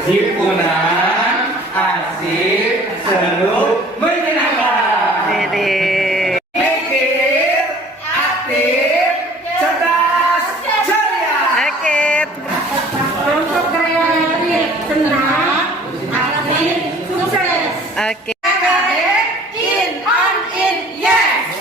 Himpunan asik, seru, menyenangkan. Mikir, aktif, cerdas, ceria. Oke. Kelompok kreatif, senang, aktif, sukses. Oke. In, on, in, yes.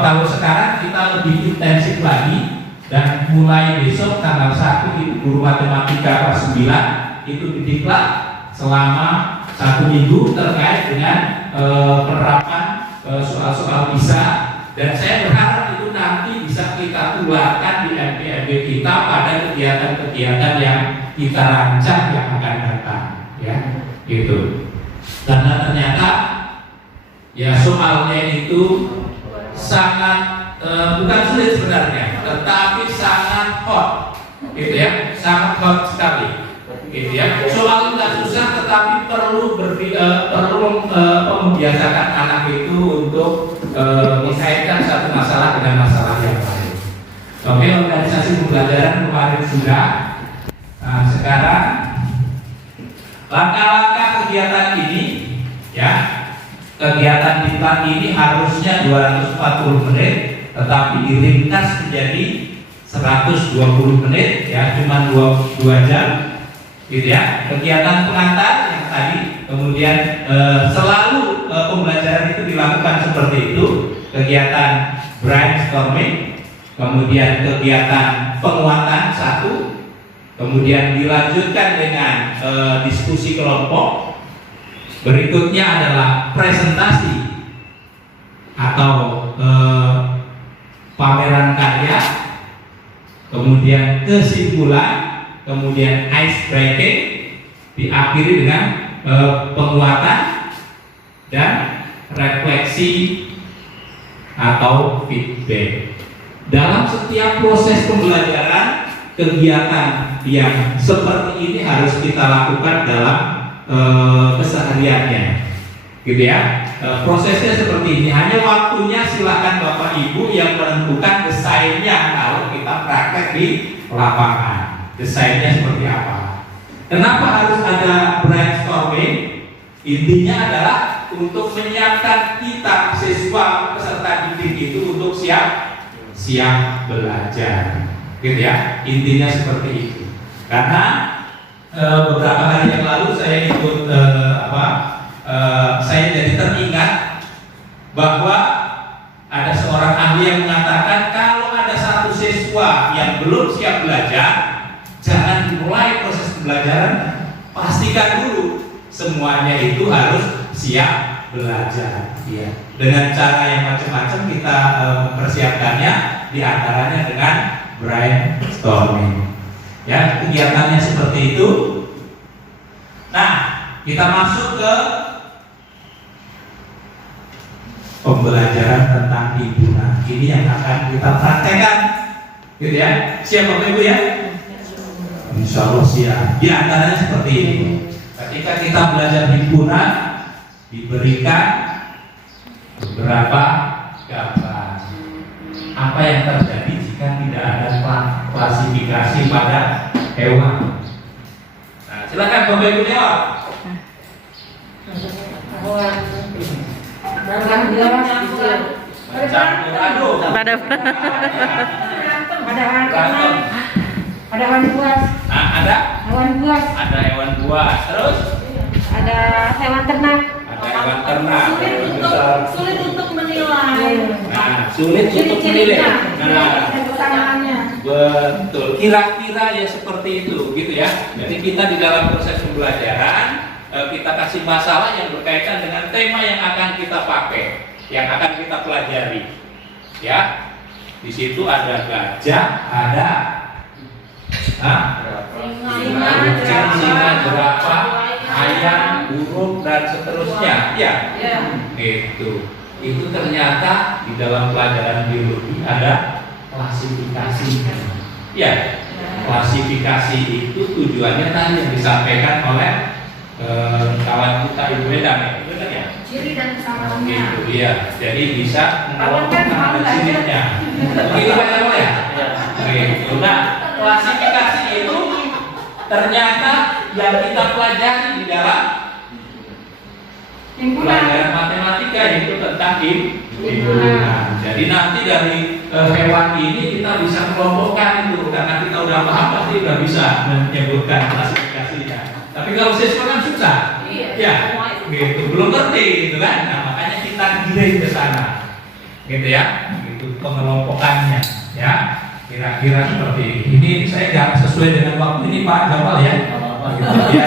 Kalau sekarang kita lebih intensif lagi dan mulai besok tanggal 1 itu guru matematika kelas 9 itu didiklat selama 1 minggu terkait dengan penerapan soal-soal PISA, dan saya berharap itu nanti bisa kita tularkan di MP-MP kita pada kegiatan-kegiatan yang kita rancang yang akan datang, ya, gitu. Karena ternyata ya soalnya itu sangat bukan sulit sebenarnya, tetapi sangat hot, gitu ya, sangat hot sekali, gitu ya. Soal tidak susah, tetapi perlu membiasakan anak itu untuk mengaitkan satu masalah dengan masalah yang lain. Oke, organisasi pembelajaran kemarin sudah. Nah, sekarang langkah-langkah kegiatan ini, ya. Kegiatan diklat ini harusnya 240 menit, tetapi diringkas menjadi 120 menit, ya, cuma 2 jam, gitu ya. Kegiatan pengantar yang tadi, kemudian selalu pembelajaran itu dilakukan seperti itu. Kegiatan brainstorming, kemudian kegiatan penguatan 1, kemudian dilanjutkan dengan diskusi kelompok. Berikutnya adalah presentasi atau pameran karya, kemudian kesimpulan, kemudian ice breaking, diakhiri dengan penguatan dan refleksi atau feedback. Dalam setiap proses pembelajaran, kegiatan yang seperti ini harus kita lakukan dalam kesehariannya, gitu ya. Prosesnya seperti ini. Hanya waktunya silakan Bapak Ibu yang menentukan desainnya kalau kita praktek di lapangan. Desainnya seperti apa? Kenapa harus ada brainstorming? Intinya adalah untuk menyiapkan kita siswa peserta didik itu untuk siap belajar, gitu ya. Intinya seperti itu. Karena beberapa hari yang lalu saya ikut saya jadi teringat bahwa ada seorang ahli yang mengatakan kalau ada satu siswa yang belum siap belajar, jangan dimulai proses pembelajaran, pastikan dulu semuanya itu harus siap belajar, ya. Dengan cara yang macam-macam kita persiapkannya, diantaranya dengan brainstorming. Ya, kegiatannya seperti itu. Nah, kita masuk ke pembelajaran tentang himpunan. Ini yang akan kita praktekkan, gitu ya. Siap Bapak Ibu ya? Insya Allah siap. Di antaranya seperti ini. Ketika kita belajar himpunan, diberikan beberapa gambar. Apa yang terjadi jika tidak ada klasifikasi pada hewan? Nah, silakan Bapak Ibu jawab. Pada Ada hewan buas. Nah, ada Hewan buas. hewan buas. Terus Ada hewan ternak. ada hewan ternak. Sulit untuk menilai. Nah, sulit untuk menilai. Nah, Kesamaannya. betul. Kira-kira ya seperti itu, gitu ya. Jadi kita di dalam proses pembelajaran kita kasih masalah yang berkaitan dengan tema yang akan kita pakai, yang akan kita pelajari. Ya, di situ ada gajah, ada kucing, singa, jerapah, ayam, burung dan seterusnya. Ya, itu. Itu ternyata di dalam pelajaran biologi ada klasifikasi. Ya, klasifikasi itu tujuannya tadi yang disampaikan oleh kawan kita Ibu Medan, benar ya? Ciri dan kesamaannya. Gitu, iya. Jadi bisa Kawan kan mau menentukan cirinya. Begitu kan ya? Gitu. Nah, klasifikasi itu ternyata yang kita pelajari di dalam pelajaran matematika itu tentang himpunan. Jadi nanti dari hewan ini kita bisa kelompokkan itu, karena kita udah paham pasti udah bisa menyebutkan klasifikasinya. Tapi kalau siswa kan susah, ya, gitu, belum ngerti, gitu kan? Nah, makanya kita giring ke sana, gitu ya, gitu pengelompokannya, ya, kira-kira seperti ini. Saya jangan sesuai dengan waktu ini Pak Jamal ya, gitu ya.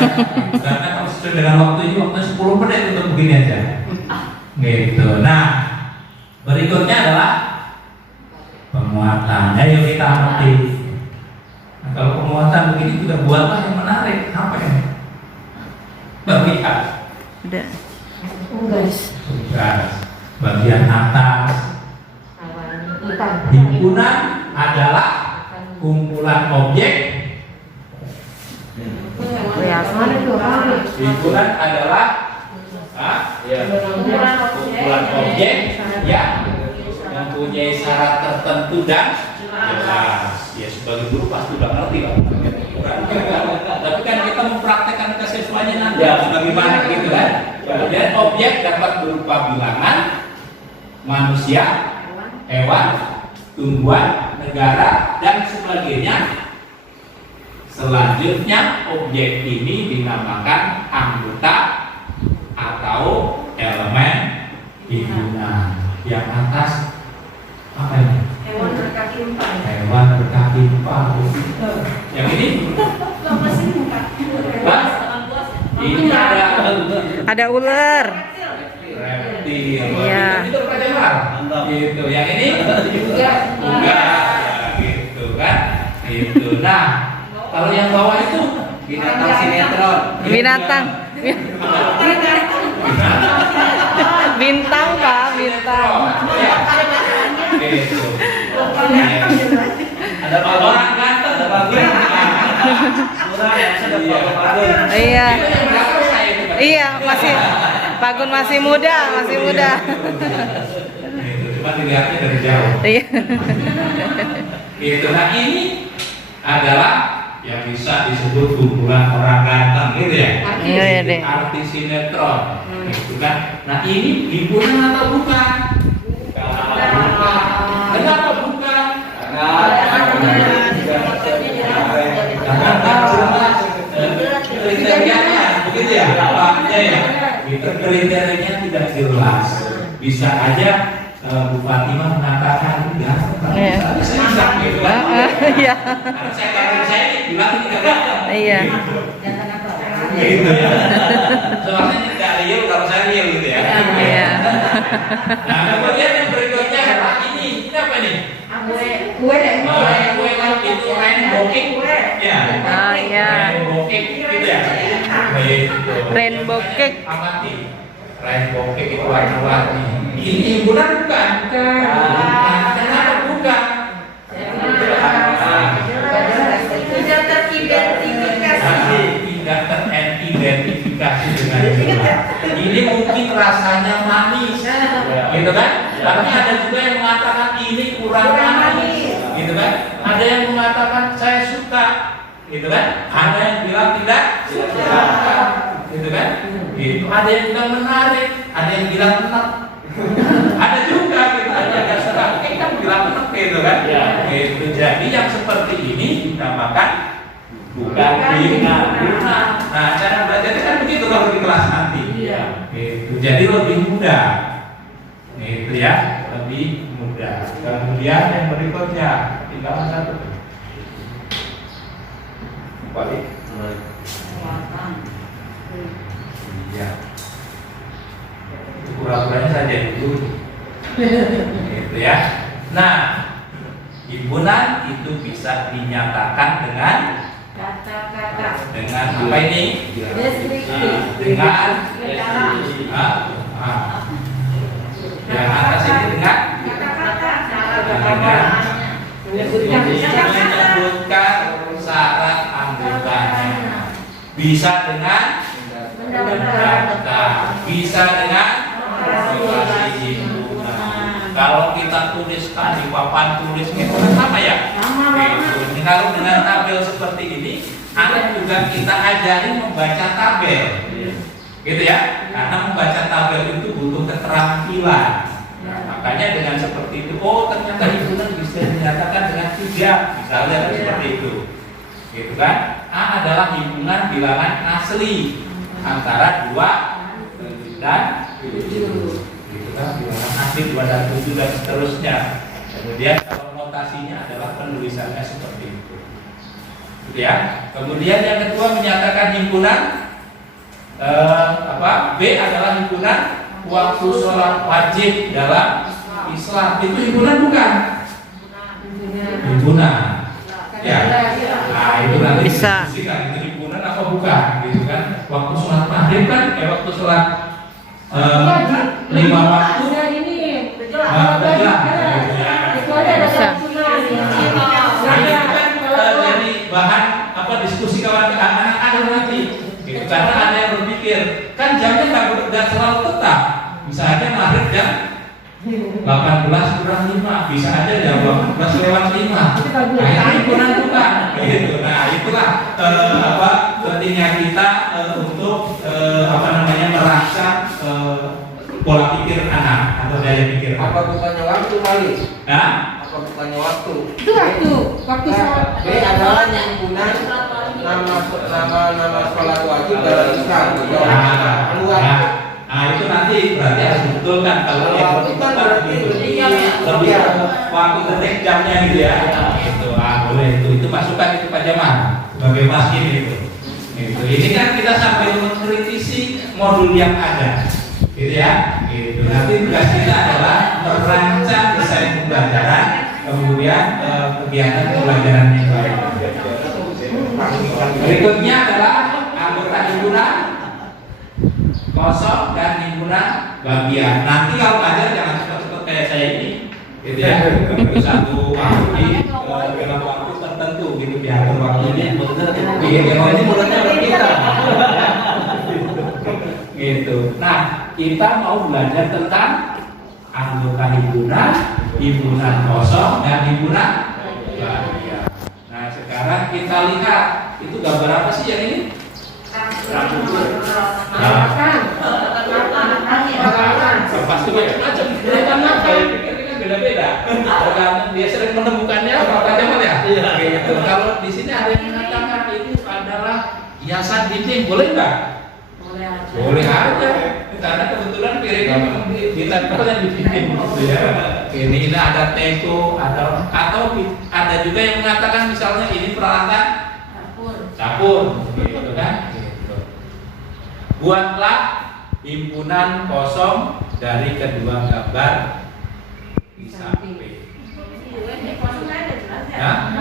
Karena kalau sesuai dengan waktu ini waktunya 10 menit untuk begini aja, gitu. Nah, berikutnya adalah penguatan. Ayo kita amati. Nah, kalau penguatan begini juga buatlah yang menarik. Apa ya? Berlihat. Udah. Tugas. Bagian atas. Himpunan adalah kumpulan objek. Himpunan adalah kumpulan objek yang mempunyai syarat tertentu dan jelas. Ya sebagai guru pasti udah ngerti lah. Tapi kan kita mempraktekkan ke siswanya nanti bagaimana gitu kan. Dan objek dapat berupa bilangan, manusia, hewan, tumbuhan, negara dan sebagainya. Selanjutnya objek ini dinamakan anggota atau elemen himpunan. Yang atas apa ini? Hewan berkaki 4. Hewan berkaki 4. Yang ini? Pak? Ini Ada ular. reptil. Iya. Itu pelajaran. Gitu. Yang ini? Enggak. Gitu kan? Gitu. Nah, kalau yang bawah itu binatang sinetron. Binatang. Bintang Pak, bintang. Gitu. Ada orang ganteng, ada bagus. Iya. Itu yang belakang saya itu, Pak. Iya, Pagun masih muda, masih muda. Gitu. Cuma dilihatnya dari jauh. Iya. Gitu. Nah, ini adalah yang bisa disebut kumpulan orang ganteng, gitu ya. Iya ya deh. Artis sinetron, gitu kan. Nah, ini himpunan atau bukan? Bukan. Kenapa bukan? Karena jelas kriterianya, begitu ya. Apanya ya? Itu kriterianya tidak jelas. Bisa aja Bu Fatimah mengatakan tidak. Iya. Saya bisa gitu kan. Iya. Karena saya bilang tidak ganteng. Iya. Gitu ya. Soalnya tidak real kalau saya real gitu ya. Iya. Nah, kemudian yang berikutnya adalah ini apa nih? Kue dan Kue itu rainbow cake. Ya. Oh iya. Rainbow cake gitu ya. Gitu. Rainbow cake. Amati. Rainbow cake itu warna-warni. Ini himpunan bukan? Kenapa bukan? tidak teridentifikasi. Tidak teridentifikasi dengan jelas. Ini mungkin rasanya manis, gitu kan? Tapi ada juga yang mengatakan ini kurang manis, gitu kan? Ada yang mengatakan saya suka, gitu kan? Ada yang bilang tidak suka, gitu kan? Gitu. Ada yang bilang menarik, ada yang bilang enak. Ada juga gitu, ada yang nggak suka. Kita bilang enak gitu kan? Ya. Gitu. Jadi yang seperti ini dinamakan bukan himpunan. Nah, cara belajarnya kan begitu kalau di kelas nanti. Iya. Gitu. Jadi lebih mudah. Gitu ya, lebih mudah. Kemudian yang berikutnya, tinggal satu. Balik. Iya. Itu pura-puranya saja dulu. Gitu ya. Nah, himpunan itu bisa dinyatakan dengan Kata-kata. dengan apa ini? Deskripsi. Dengan Kata-kata. yang atas ini dengan menyebutkan syarat anggotanya. Bisa dengan daftar, bisa dengan lokasi himpunan. Kalau kita tuliskan di papan tulis itu sama ya? Gitu. Kalau dengan tabel seperti ini, anak juga kita ajari membaca tabel, gitu ya? Karena membaca tabel itu butuh keterampilan. Nah, makanya dengan seperti itu, oh ternyata himpunan bisa dinyatakan dengan 3, misalnya seperti itu, gitu kan? A adalah himpunan bilangan asli antara 2 dan 7. Gitu kan, bilangan asli 2 dan 7 dan seterusnya. Kemudian kalau notasinya adalah penulisannya seperti itu. Gitu ya. Kemudian yang kedua menyatakan himpunan B adalah himpunan waktu sholat wajib dalam Islam. Itu himpunan bukan? Himpunan. Ya. Nah, itu nanti Bisa. diskusikan itu himpunan apa bukan, gitu kan? Waktu sholat maghrib kan, waktu sholat 5 waktu. Jadi bahan apa diskusi kawan anak ada nanti, gitu. Karena ada yang berpikir kan jamnya nggak selalu tetap, bisa aja maghrib jam 18 kurang 5, bisa aja jam 18 lewat 5. Nah, itu himpunan bukan, gitu. Nah, itulah pentingnya kita untuk merangsang pola pikir anak atau daya pikir. Apa bukannya waktu kali? Nah, Apa bukannya waktu? Itu waktu sholat. B adalah himpunan nama sholat wajib dalam Islam. Nah, itu nanti berarti harus dibetulkan kalau Kalau yang waktu kan berarti lebih waktu detik jamnya gitu ya. Itu boleh itu masukan itu Pak Jamal sebagai masjid itu. Gitu. Ini kan kita sambil mengkritisi modul yang ada, gitu ya. Gitu. Nanti tugas kita adalah merancang desain pembelajaran, kemudian kegiatan pembelajaran yang baik. Berikutnya adalah anggota himpunan kosong dan himpunan bagian. Nanti kalau belajar jangan cepat-cepat kayak saya ini, gitu ya. Itu satu waktu dalam waktu tertentu, gitu biar waktunya. Ini mulutnya kita. Gitu. Nah, kita mau belajar tentang anggota himpunan, himpunan kosong dan himpunan bagian. Nah, sekarang kita lihat itu gambar apa sih yang ini? Pasti macam-macam. Ini kan beda-beda. Tergantung dia sering menemukannya apa Jamal ya. Gitu. Kalau di sini ada yang mengatakan ini adalah hiasan dinding, boleh nggak? Boleh aja. Karena kebetulan piringnya memang ditempelnya di dinding. Ini ada teko atau ada juga yang mengatakan misalnya ini peralatan dapur, gitu kan? Buatlah himpunan kosong dari kedua gambar di samping. Ya?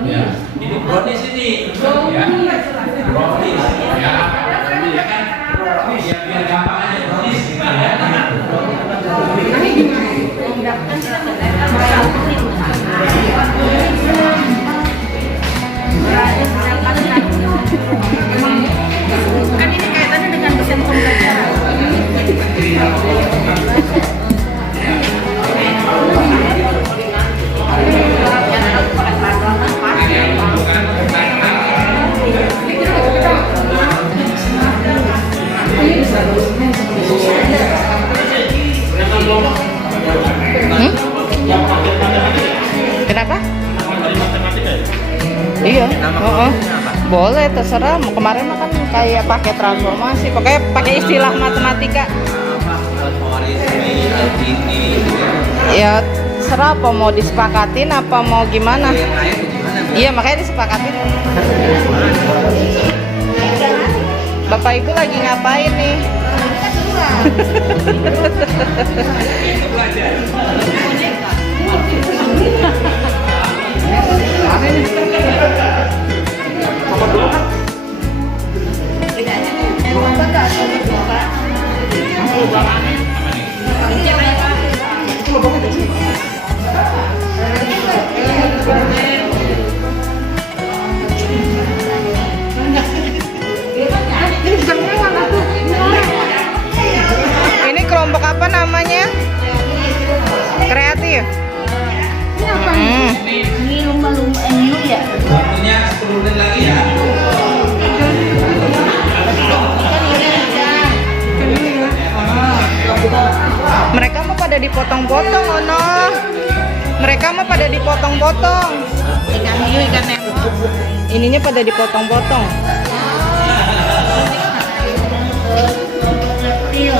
Ya, ini brownies ini, ya, brownies, ya, ya kan, ya biar gampang aja brownies, gitu ya. Kan ini kaitannya dengan desain pembelajaran. Kenapa? Dari matematika ya? Iya. Nama Oh, kelompoknya apa? boleh terserah. Kemarin mah kan kayak pakai transformasi, pokoknya pakai istilah matematika. Logaritmi, algebra, gitu ya. Ya terserah apa mau disepakatin apa mau gimana. Yang lain gimana? Iya makanya disepakatin. Bapak Ibu lagi ngapain nih? Ini kelompok apa namanya? Kreatif. Ini lumba-lumba new ya. Waktunya 10 menit lagi ya. Mereka mah pada dipotong-potong, Ono. Mereka mah pada dipotong-potong. Ikan hiu, ikan nemo. Ininya pada dipotong-potong. Kecil.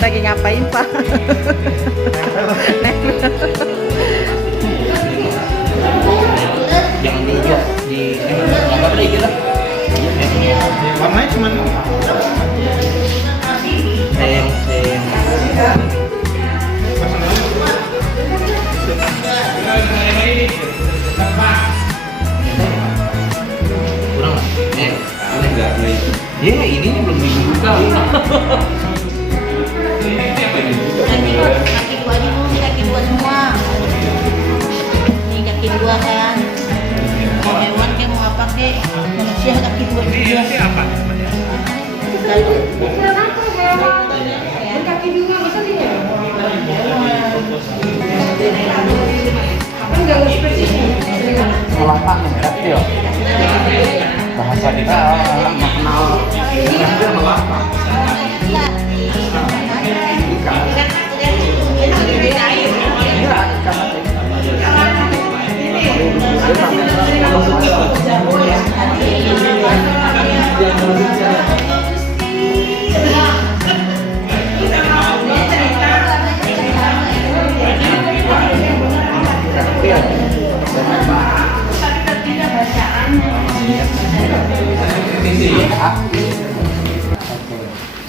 Lagi ngapain, Pak? Jangan di hijau, di anggap aja gitu lah. Warnanya cuma Seng. Kurang lah. Boleh nggak? Ya ini belum dibuka. Kaki dua aja dulu, kaki dua semua. Ini kaki dua kan. Mau hewan kayak mau apa kek? Manusia kaki dua juga. apa? Kaki dua bisa tidak? Melapa merah itu ya. Bahasa kita orang nggak kenal. Itu melapa.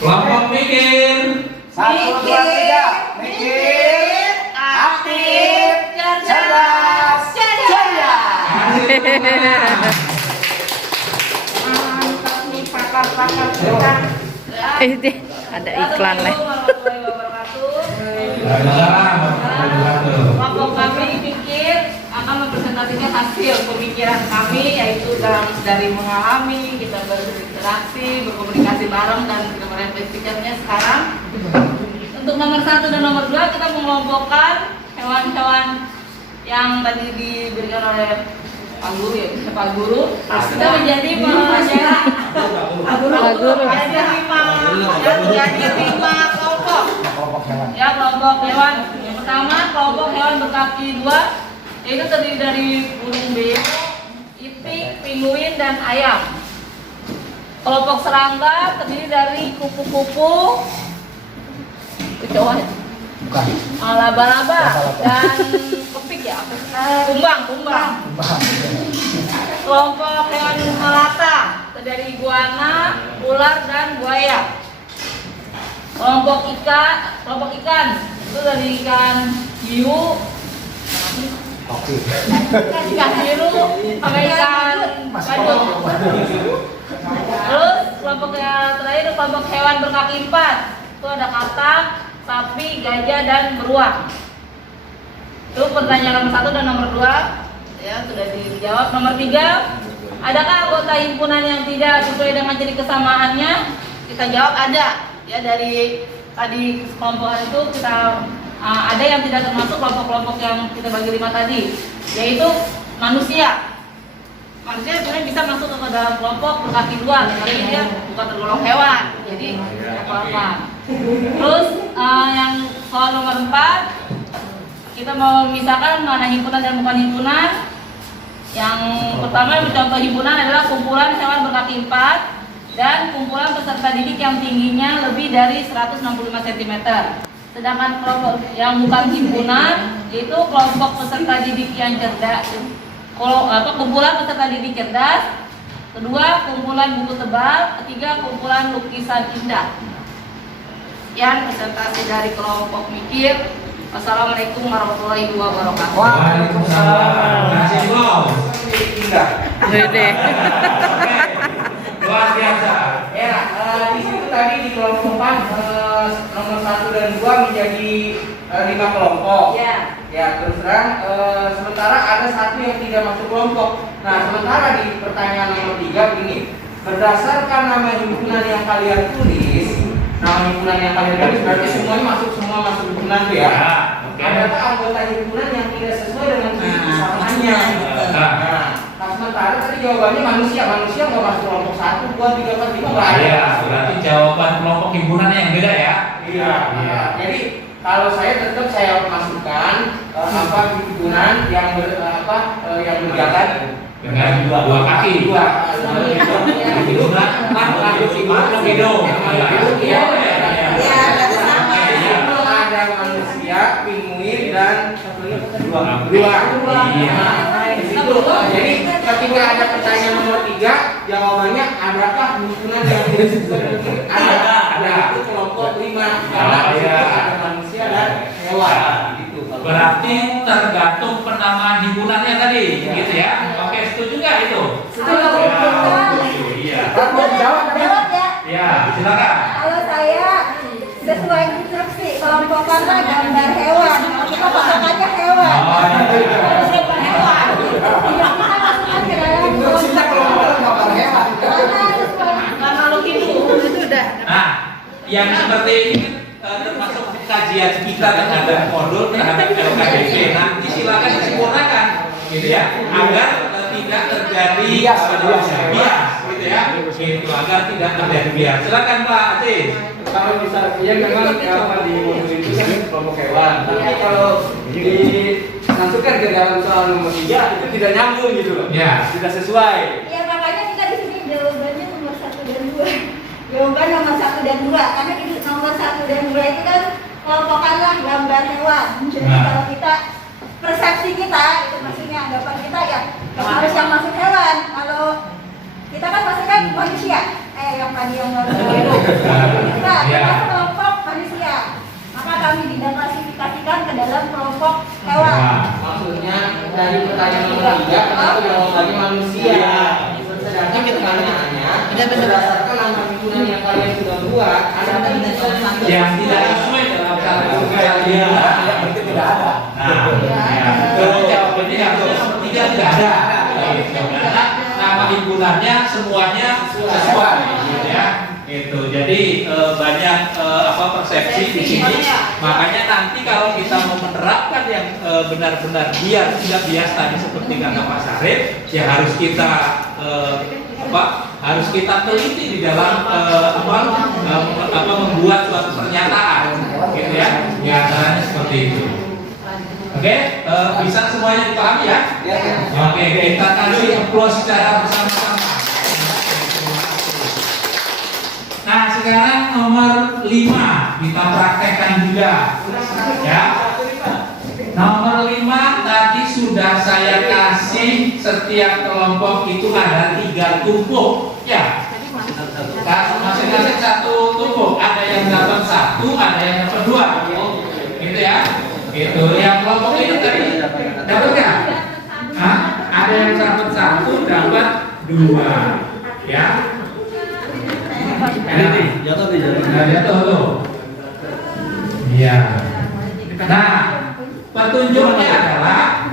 Kelompok mikir. 1, 2, 3. Mikir, aktif, cerdas, ceria. Mantap nih pakar-pakar kita. Ini ada iklan nih. Kelompok kami pikir akan mempresentasikan hasil pemikiran kami, yaitu dari mengalami, kita berinteraksi, berkomunikasi bareng, dan kita merefleksikannya sekarang. Untuk nomor 1 dan nomor 2 kita mengelompokkan hewan-hewan yang tadi diberikan oleh Pak Guru, ya, Pak Guru. Kita menjadi pelajaran Pak Guru. Jadi 5 kelompok. Ya, kelompok hewan. Yang pertama, kelompok hewan berkaki 2, yaitu terdiri dari burung beo, itik, pinguin, dan ayam. Kelompok serangga terdiri dari kupu-kupu, kecoa, laba-laba, dan kepik ya, kumbang. Kelompok hewan melata terdiri dari iguana, ular, dan buaya. Kelompok ikan itu dari ikan hiu, ikan biru, sama ikan badut. Terus kelompok yang terakhir kelompok hewan berkaki 4, itu ada katak, sapi, gajah, dan beruang. Itu pertanyaan nomor 1 dan nomor 2 ya sudah dijawab. Nomor 3, adakah anggota himpunan yang tidak sesuai dengan ciri kesamaannya? Kita jawab ada. Ya, dari tadi kelompok itu kita ada yang tidak termasuk kelompok-kelompok yang kita bagi 5 tadi, yaitu manusia. Manusia sebenarnya bisa masuk ke dalam kelompok berkaki 2, tapi dia bukan tergolong hewan, jadi apa-apa. Terus yang soal nomor 4, kita mau memisahkan mana himpunan dan bukan himpunan. Yang pertama contoh himpunan adalah kumpulan hewan berkaki 4 dan kumpulan peserta didik yang tingginya lebih dari 165 cm. Sedangkan kelompok yang bukan himpunan itu kelompok peserta didik yang cerdas. Kumpulan peserta didik cerdas. Kedua, kumpulan buku tebal. Ketiga, kumpulan lukisan indah. Sekian presentasi dari kelompok mikir. Wassalamualaikum warahmatullahi wabarakatuh. Waalaikumsalam. Terima kasih, Bro. Indah. Gede. Oke. Luar biasa. Ya, di situ tadi di kelompok 4 nomor 1 dan 2 menjadi 5 kelompok. Ya. Ya, terus terang sementara ada satu yang tidak masuk kelompok. Nah, sementara di pertanyaan nomor 3 begini, berdasarkan nama himpunan yang kalian tulis, berarti semuanya masuk himpunan tuh ya. Oke. Adakah anggota himpunan yang tidak sesuai dengan kesamaannya? Nah, sementara tadi jawabannya manusia nggak masuk kelompok 1, 2, 3, 4, 5 nggak ada. Iya, berarti jawaban kelompok himpunan yang beda ya. Iya. Jadi kalau saya tetap saya masukkan himpunan yang berjalan Dengan dua kaki. Himpunan Lapido. Iya. Ada manusia, pinguin dan dua. Iya. Jadi ketika ada pertanyaan nomor 3, jawabannya adakah himpunan yang tidak sesuai dengan ada. Itu kelompok 5 karena di situ ada manusia dan hewan. Berarti tergantung penamaan himpunannya tadi, gitu ya? Oke, setuju nggak itu? Setuju. Iya. Jawab ya. Ya, silakan. Kalau saya sesuai instruksi kelompokanlah gambar hewan. Kita patokannya hewan. Oh, iya. Hewan. Tidak kita masukkan ke dalam kelompok hewan. Kan makhluk hidup itu udah. Nah, yang seperti ini termasuk kajian kita terhadap modul terhadap LKDP. Nanti silakan disempurnakan, gitu ya, agar tidak terjadi bias, gitu ya, gitu, agar tidak terjadi bias. Silakan Pak Aziz. Kalau bisa ya memang di modul itu kan kelompok hewan. Tapi kalau dimasukkan ke dalam soal nomor 3 itu tidak nyambung gitu loh. Ya. Tidak sesuai. Ya makanya kita di sini jawabannya nomor 1 dan 2. Jawaban nomor 1 dan 2 karena di nomor 1 dan 2 itu kan kelompokanlah gambar hewan. Jadi kalau kita persepsi kita itu maksudnya anggapan kita ya harus yang masuk hewan. Kalau kita kan masukkan manusia. Yang tadi yang kita termasuk kelompok manusia. Maka kami diklasifikasikan ke dalam kelompok hewan. Maksudnya dari pertanyaan nomor 3 kenapa jawabannya manusia? Sedangkan pertanyaannya berdasarkan nama himpunan yang kalian sudah buat, ada Yang tidak sesuai dalam satu kalian, itu tidak ada. Nah, jawabannya yang nomor 3 tidak ada. Karena nama himpunannya semuanya sesuai, gitu ya. Itu jadi banyak persepsi di sini. Makanya nanti kalau kita mau menerapkan yang benar-benar biar tidak bias tadi seperti kata Pak Sarif, ya harus kita harus kita teliti di dalam membuat suatu pernyataan, gitu ya. Ya caranya seperti itu. Oke, bisa semuanya dipahami ya? Oke, kita kasih applause secara bersama-sama. Nah, sekarang nomor 5 kita praktekkan juga, ya. Nomor 5 tadi sudah saya kasih setiap kelompok itu ada 3 tumpuk, ya. Masing-masing 1 tumpuk, ada yang dapat 1, ada yang dapat 2, gitu ya. Itu yang kelompok itu tadi dapat nggak? Ada yang dapat 1, dapat 2, ya. Jatuh tuh. Iya. Nah, petunjuknya adalah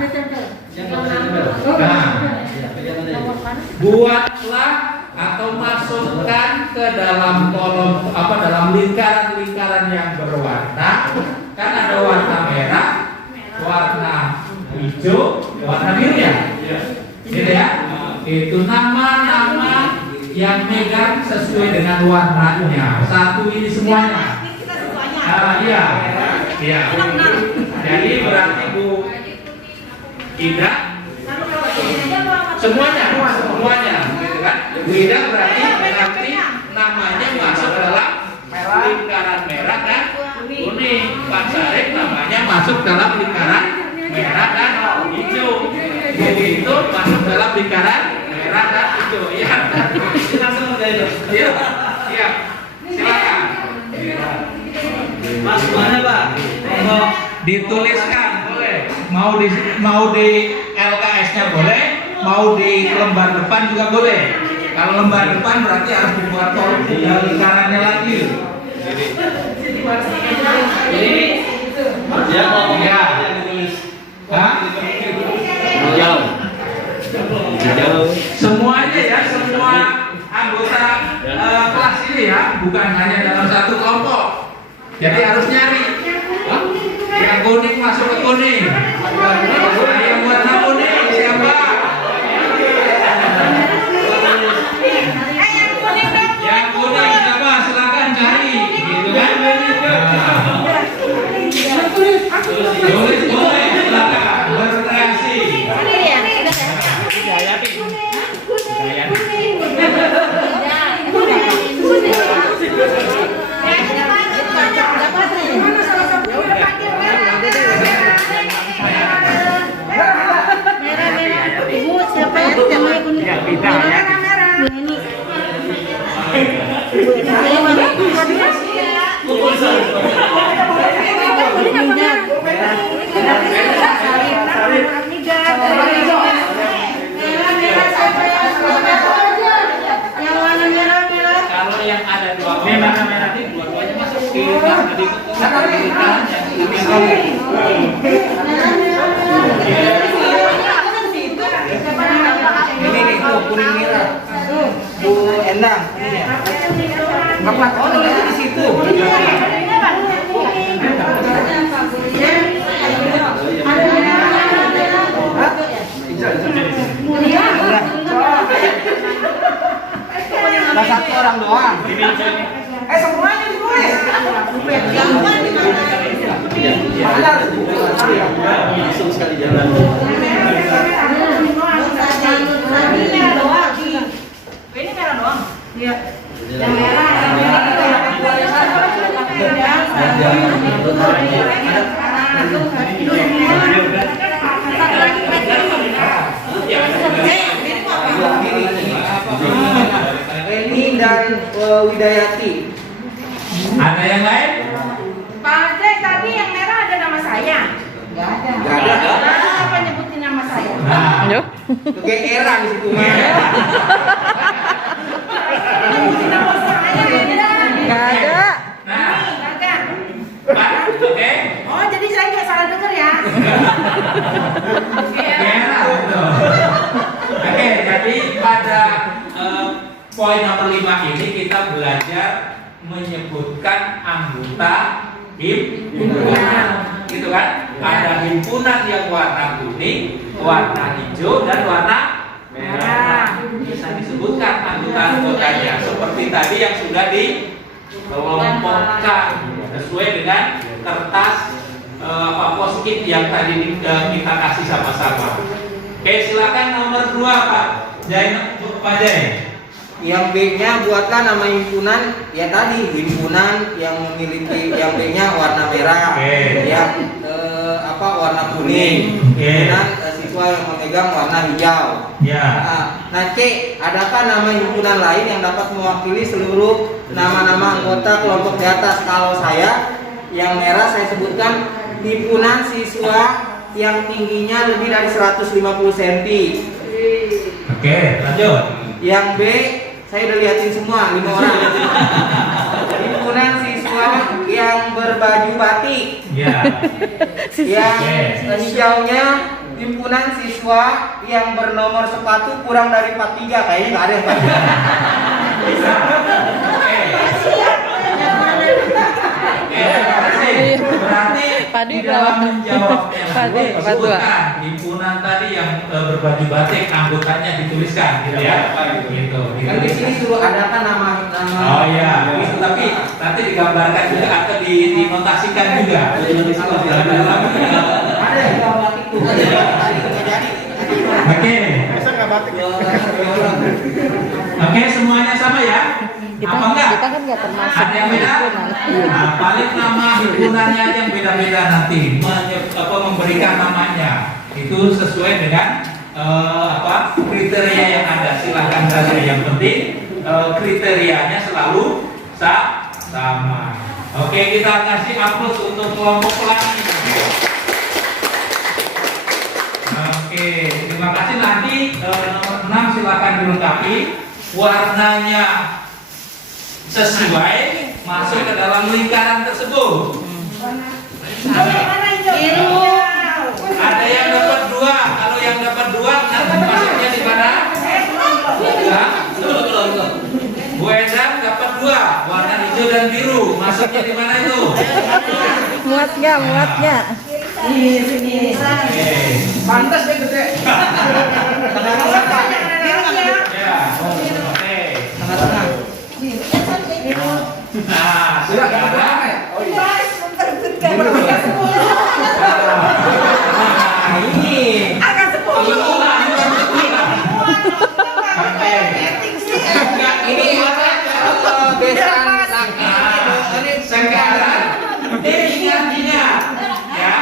buatlah atau masukkan ke dalam kolom dalam lingkaran-lingkaran yang berwarna. Kan ada warna merah, warna hijau, warna biru ya. Gitu ya. Itu nama-nama yang megang sesuai dengan warnanya. 1 ini semuanya. Iya. Iya. Jadi berarti Bu Ida semuanya, gitu kan? Bu Ida berarti namanya masuk dalam lingkaran merah dan kuning. Pak Sarip namanya masuk dalam lingkaran merah dan hijau. Jadi itu masuk dalam lingkaran merah dan hijau. Iya. Langsung aja. Iya. Iya. Silakan. Mas mana Pak? Dituliskan boleh. Mau di LKS-nya boleh, mau di lembar depan juga boleh. Kalau lembar depan berarti harus dibuat lingkarannya lagi. Jadi ya mau Ya. Hah? jauh. Semuanya ya, semua anggota kelas ini ya, bukan hanya dalam satu kelompok. Jadi harus nyari. Yang kuning masuk ke kuning. Yang warna kuning siapa? Yang kuning siapa? Silakan cari, gitu kan? Tulis boleh, silakan berkreasi. Kalau yang ada dua merah ini dua-duanya masuk di Ini nih tuh kuning merah. Bu Endang, ini ya. Kapan? Oh, nulisnya di situ. Nah, satu orang doang. Semuanya ditulis. Mana? Langsung sekali jalan. Ini merah doang. Iya. Yang merah, Reni dan Widayati. Ada yang lain? Pak Ajay, tadi yang merah ada nama saya. Nggak ada. Nggak ada. Apa nyebutin nama saya? Nah, Itu kayak era di situ mah. Nyebutin nama saya beda. Nggak ada. nah, Nggak ada. Pak, oke. Oh, jadi saya nggak salah dengar ya? Merah, betul. Oke, jadi pada poin nomor 5 ini kita belajar menyebutkan anggota himpunan, gitu kan? Ada himpunan yang warna kuning, warna hijau, dan warna merah. Bisa disebutkan anggota-anggotanya seperti tadi yang sudah dikelompokkan sesuai dengan kertas post-it yang tadi kita kasih sama-sama. Oke, silakan nomor 2 Pak Jai, Pak Jai. Yang B-nya buatlah nama himpunan ya tadi himpunan yang memiliki yang B-nya warna merah, yang warna kuning, himpunan siswa yang memegang warna hijau. Ya. Nah C, adakah nama himpunan lain yang dapat mewakili seluruh nama-nama anggota kelompok di atas? Kalau saya yang merah saya sebutkan himpunan siswa yang tingginya lebih dari 150 cm. Oke, lanjut. Yang B, saya udah liatin semua 5 orang. Himpunan siswa yang berbaju batik. Ya. Yang hijaunya himpunan siswa yang bernomor sepatu kurang dari 43. Kayaknya nggak ada yang 43. Berarti Padi di dalam menjawab yang Padi, disebutkan himpunan tadi yang berbaju batik anggotanya dituliskan gitu ya. Gitu. Kan di sini suruh adakan nama. Oh iya, tapi nanti digambarkan juga atau dinotasikan juga dalam Oke. Oke, semuanya sama ya? Apa enggak? Kita kan nggak termasuk Ada yang beda? Nah, paling nama himpunannya aja yang beda-beda nanti. Memberikan namanya itu sesuai dengan kriteria yang ada. Silahkan saja. Yang penting kriterianya selalu sama. Oke, kita kasih aplaus untuk kelompok pelangi. Oke, terima kasih. Nanti nomor 6 silakan dilengkapi. Warnanya sesuai masuk ke dalam lingkaran tersebut. Biru. Ada yang dapat 2. Kalau yang dapat 2, nanti masuknya di mana? Bu Endang dapat 2, warna hijau dan biru. Masuknya di mana itu? Muat nggak? Muat nggak? Oke. Pantas deh gede. Ya. Oke. Nah, Silakan. sekarang Oh iya. memperebutkan Nah, ini. Ini besan sekarang diingat-ingat ya,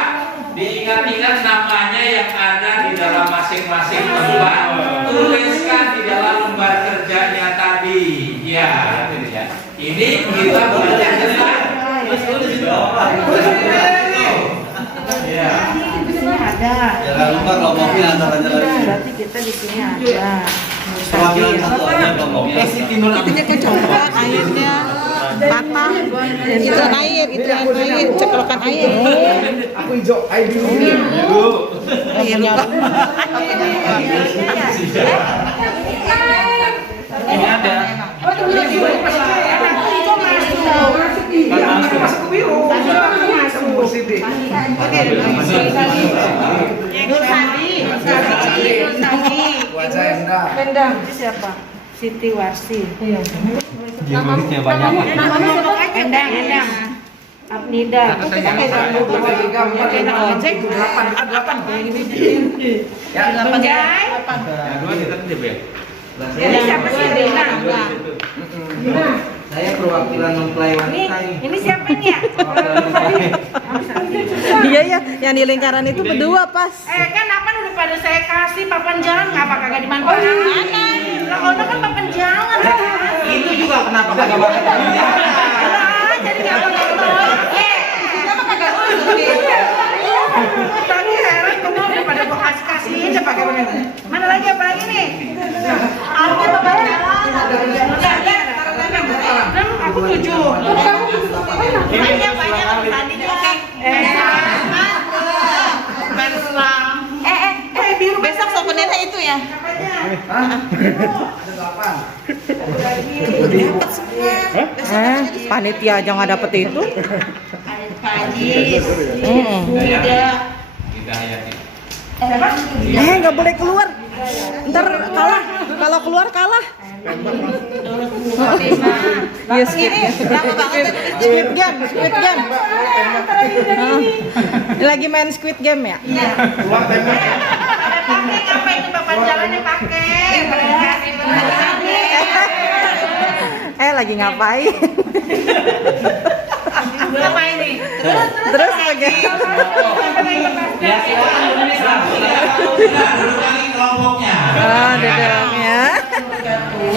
diingat-ingat namanya yang ada di dalam masing-masing tempat. Tuliskan di dalam lembar kerjanya tadi. Ya, ini kita belajar tentang. Ya. Jangan lupa kelompoknya antaranya lagi. Berarti kita di sini ada. Perwakilan satu aja kelompoknya. Itunya kecongkak airnya patah. Itu air, itu air, ceklokan air. Aku hijau, air biru. Airnya. Ini ada. Masuk ke biru. Wajah Enda. Pendang siapa? Siti Warsi. Iya. Muridnya banyak. Endang. Abnida. Ini siapa sih? Saya perwakilan mempelai wanita ini. Ini siapa ini ya? Iya ya, yang di lingkaran itu berdua pas. Kan apa udah pada saya kasih papan jalan ngapa kagak dimanfaatkan? Lah ono kan papan jalan. Itu juga kenapa kagak pakai ini? Jadi ngapa nonton? Kenapa kagak Tadi heran kamu udah pada gua kasih aja pakai bener. Mana lagi apa lagi nih? Arti papan jalan. Kan aku 7. Banyak tadi biru Besok souvenirnya itu ya. Panitia aja nggak dapet itu. Nggak boleh keluar. Ntar kalah. Kalau keluar kalah. Yes, Squid Game. Lagi main Squid Game ya? Iya. Pakai apa itu papan jalannya pakai? Lagi ngapain? Apa ini? Terus lagi. Ya silakan Duduk lagi kelompoknya. Duduknya.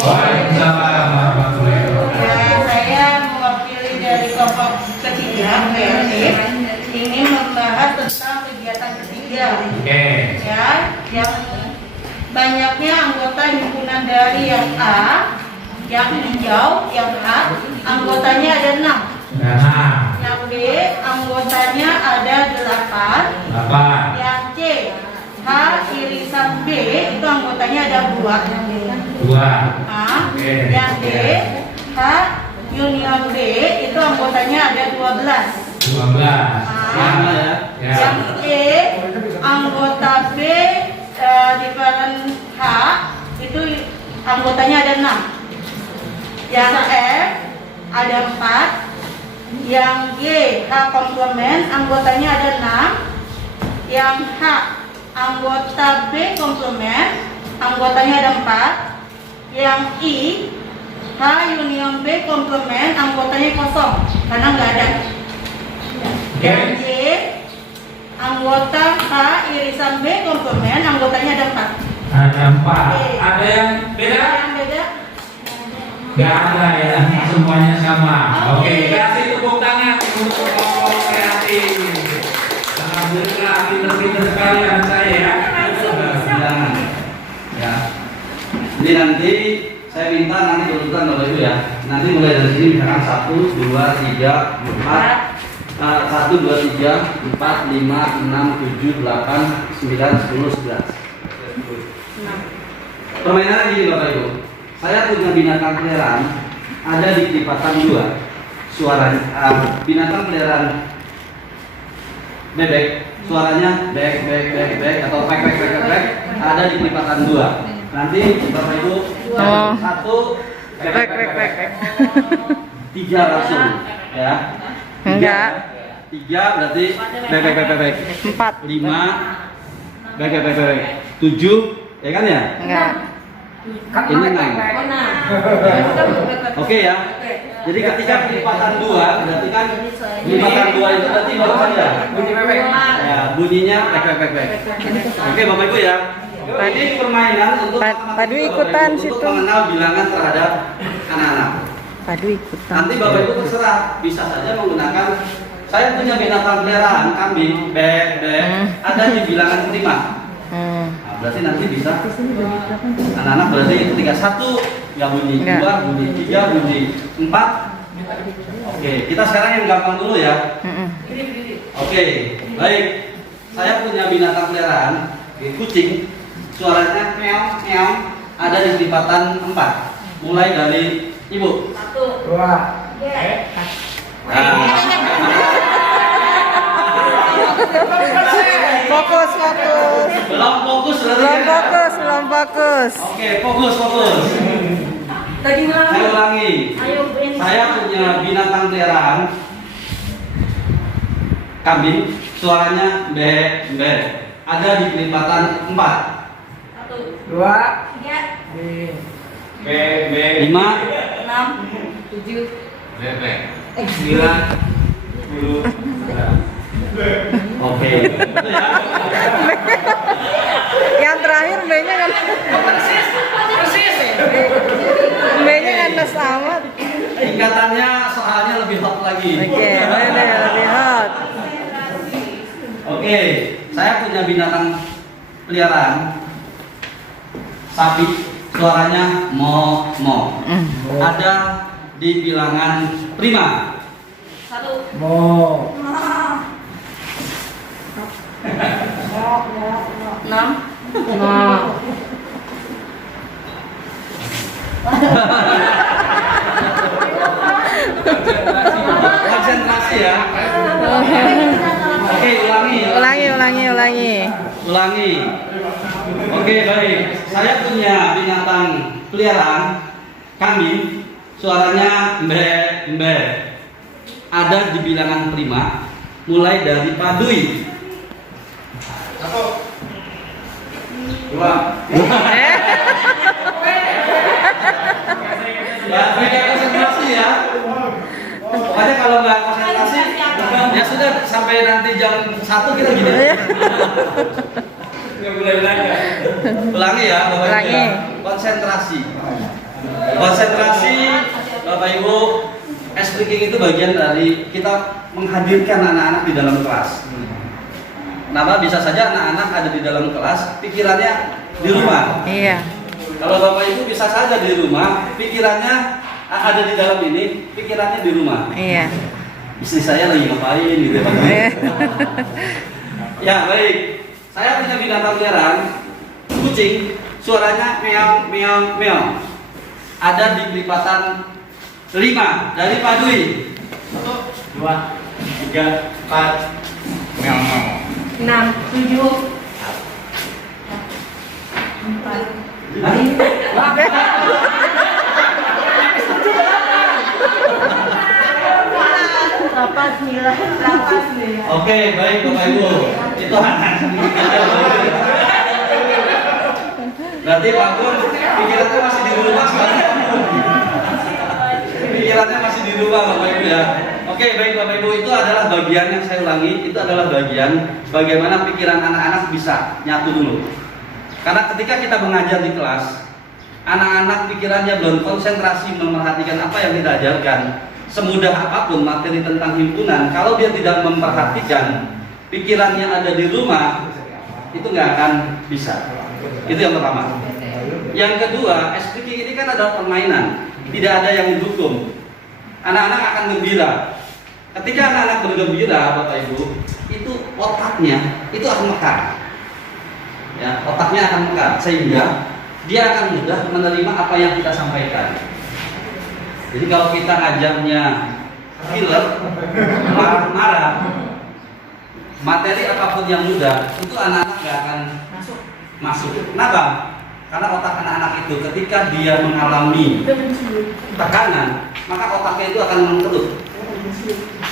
Waalaikumsalam warahmatullahi wabarakatuh. Saya mewakili dari kelompok ketiga kreatif ini membahas tentang kegiatan ketiga. Oke. Ya, yang banyaknya anggota himpunan dari yang A, yang hijau, yang A, anggotanya ada 6. Nah, Yang B, anggotanya ada 8. apa? Yang C, H irisan B, itu anggotanya ada 2. 2. Oke. Yang D, H union B, itu anggotanya ada 12. 12. Sama ya. Ya. Yang E, anggota B different H, itu anggotanya ada 6. Yang F ada 4. Yang G, H komplement, anggotanya ada 6. Yang H anggota B komplement, anggotanya ada 4. Yang I, H union B komplement, anggotanya kosong karena nggak ada. Dan J, anggota H irisan B komplement, anggotanya ada 4. Ada 4. Ada yang beda? Yang beda? Gak ada ya, semuanya sama. Oke, kasih tepuk tangan untuk kelompok kreatif. Alhamdulillah, pinter-pinter sekali anak saya ya. Bilangan. Ya. Ini nanti saya minta nanti urutan Bapak Ibu ya. Nanti mulai dari sini misalkan 1, 2, 3, 4. 1, 2, 3, 4, 5, 6, 7, 8, 9, 10, 11. Permainannya gini Bapak Ibu. Saya punya binatang peliharaan ada di kelipatan 2. Suaranya binatang peliharaan bebek, suaranya bek atau pek ada di kelipatan 2. Nanti Bapak Ibu 1 pek 3 langsung ya. Enggak. 3 berarti bek 4. 5 bek 7 ya kan ya? Enggak. Ini 6. Oke ya. Jadi ketika kelipatan 2 berarti kan kelipatan 2 itu berarti baru saja bunyi bebek. Ya, bunyinya bek. Oke Bapak Ibu ya. Ini permainan untuk Padu ikutan untuk situ. mengenal bilangan terhadap anak-anak. Padu ikutan. Nanti Bapak Ibu terserah, bisa saja menggunakan saya punya binatang peliharaan kambing, bek, ada di bilangan 5. Nah, berarti nanti bisa anak-anak berarti ketika 1 nggak bunyi, 2 bunyi, 3 bunyi, 4. Oke, kita sekarang yang gampang dulu ya. Oke, baik. Saya punya binatang peliharaan, kucing. Suaranya meow, ada di kelipatan 4. Mulai dari Ibu. 1, 2. Fokus. Belum fokus berarti Belum kan? fokus. Oke, fokus. Tadi Saya ulangi. Saya punya binatang peliharaan kambing, suaranya be. Ada di kelipatan 4. 2. 5 6, 7. Bebek. 9. 10. Oke. Itu ya. Yang terakhir B-nya kan Persis. B-nya kan amat. Tingkatannya soalnya lebih hot lagi. Oke, ini lebih hot. Oke, saya punya binatang peliharaan sapi, suaranya mo. Ada di bilangan prima. 1. Mo. 6. Konsentrasi ya. Oke, ulangi. Oke, baik. Saya punya binatang peliharaan kambing, suaranya mbe. Ada di bilangan prima, mulai dari padui. 1, 2. Ya, beda konsentrasi ya. Pokoknya kalau nggak konsentrasi, ya sudah sampai nanti jam 1 kita gini. Nggak boleh belajar. Ulangi ya, Bapak Ibu. Ulangi. Konsentrasi, Bapak Ibu. Speaking itu bagian dari kita menghadirkan anak-anak di dalam kelas. Kenapa? Bisa saja anak-anak ada di dalam kelas, pikirannya di rumah. Iya. Kalau Bapak Ibu bisa saja di rumah, pikirannya ada di dalam ini, pikirannya di rumah. Iya. Istri saya lagi ngapain gitu ya Pak. Ya baik, saya punya binatang peliharaan kucing, suaranya meow. Ada di kelipatan 5 dari Padui. 1, 2, 3, 4. 6, 7. Oke, baik Bapak Ibu. Itu anak sendiri. Berarti Pak Gun pikirannya masih di rumah sebenarnya. Pikirannya masih di rumah Bapak Ibu ya. Oke, baik Bapak Ibu, itu adalah bagian yang saya ulangi, itu adalah bagian bagaimana pikiran anak-anak bisa nyatu dulu. Karena ketika kita mengajar di kelas, anak-anak pikirannya belum konsentrasi memerhatikan apa yang kita ajarkan. Semudah apapun materi tentang himpunan, kalau dia tidak memperhatikan, pikirannya ada di rumah, itu nggak akan bisa. Itu yang pertama. Yang kedua, SPK ini kan adalah permainan, tidak ada yang dihukum. Anak-anak akan gembira. Ketika anak-anak bergembira, Bapak Ibu, itu otaknya itu akan mekar. Ya, otaknya akan mekar sehingga dia akan mudah menerima apa yang kita sampaikan. Jadi kalau kita ngajarnya killer, marah-marah, materi apapun yang mudah, itu anak-anak nggak akan masuk. Kenapa? Karena otak anak-anak itu ketika dia mengalami tekanan, maka otaknya itu akan mengkerut.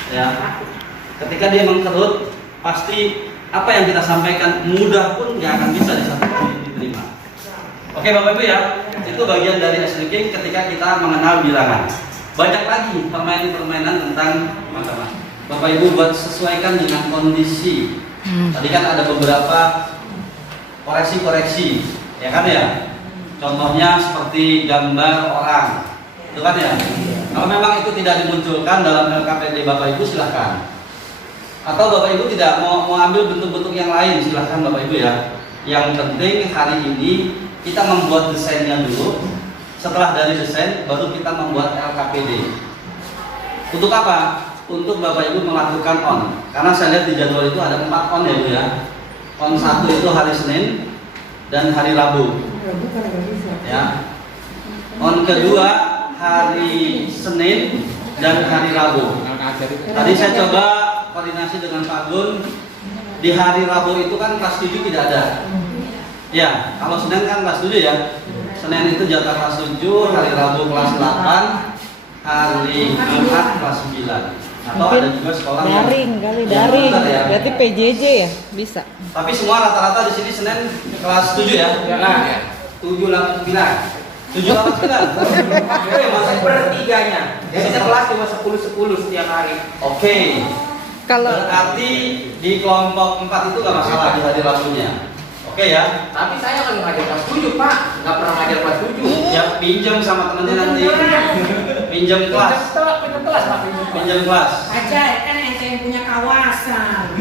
Ya, ketika dia mengkerut, pasti apa yang kita sampaikan mudah pun nggak akan bisa diterima. Oke Bapak Ibu ya, itu bagian dari SDK ketika kita mengenal bilangan. Banyak lagi permainan-permainan tentang matematika. Bapak Ibu buat sesuaikan dengan kondisi. Tadi kan ada beberapa koreksi-koreksi, ya kan ya. Contohnya seperti gambar orang, itu kan ya. Kalau memang itu tidak dimunculkan dalam LKPD Bapak Ibu silahkan. Atau Bapak Ibu tidak mau ambil bentuk-bentuk yang lain silahkan Bapak Ibu ya. Yang penting hari ini kita membuat desainnya dulu. Setelah dari desain baru kita membuat LKPD. Untuk apa? Untuk Bapak Ibu melakukan on. Karena saya lihat di jadwal itu ada 4 on ya Bu ya. On 1 itu hari Senin dan hari Rabu. Ya. On kedua hari Senin dan hari Rabu. Tadi saya coba koordinasi dengan Pak Gun. Di hari Rabu itu kan kelas 7 tidak ada. Ya, kalau Senin kan kelas 7 ya. Senin itu jatah kelas 7, hari Rabu kelas 8, hari Jumat kelas 9. Atau ada juga sekolah daring kali daring. Berarti PJJ ya bisa. Tapi semua rata-rata di sini Senin kelas 7 ya. 7 8 9. 7 8 9. Masih bertiganya. Jadi kelas cuma 10 setiap hari. Oke. Kalau berarti di kelompok 4 itu gak masalah di hari Rabunya. Oke ya. Tapi saya kan ngajar kelas 7 Pak, nggak pernah ngajar kelas 7. Ya pinjam sama temennya nanti. Pinjam kelas. Pinjam kelas Pak. Pinjam kelas. Aja kan yang punya kawasan.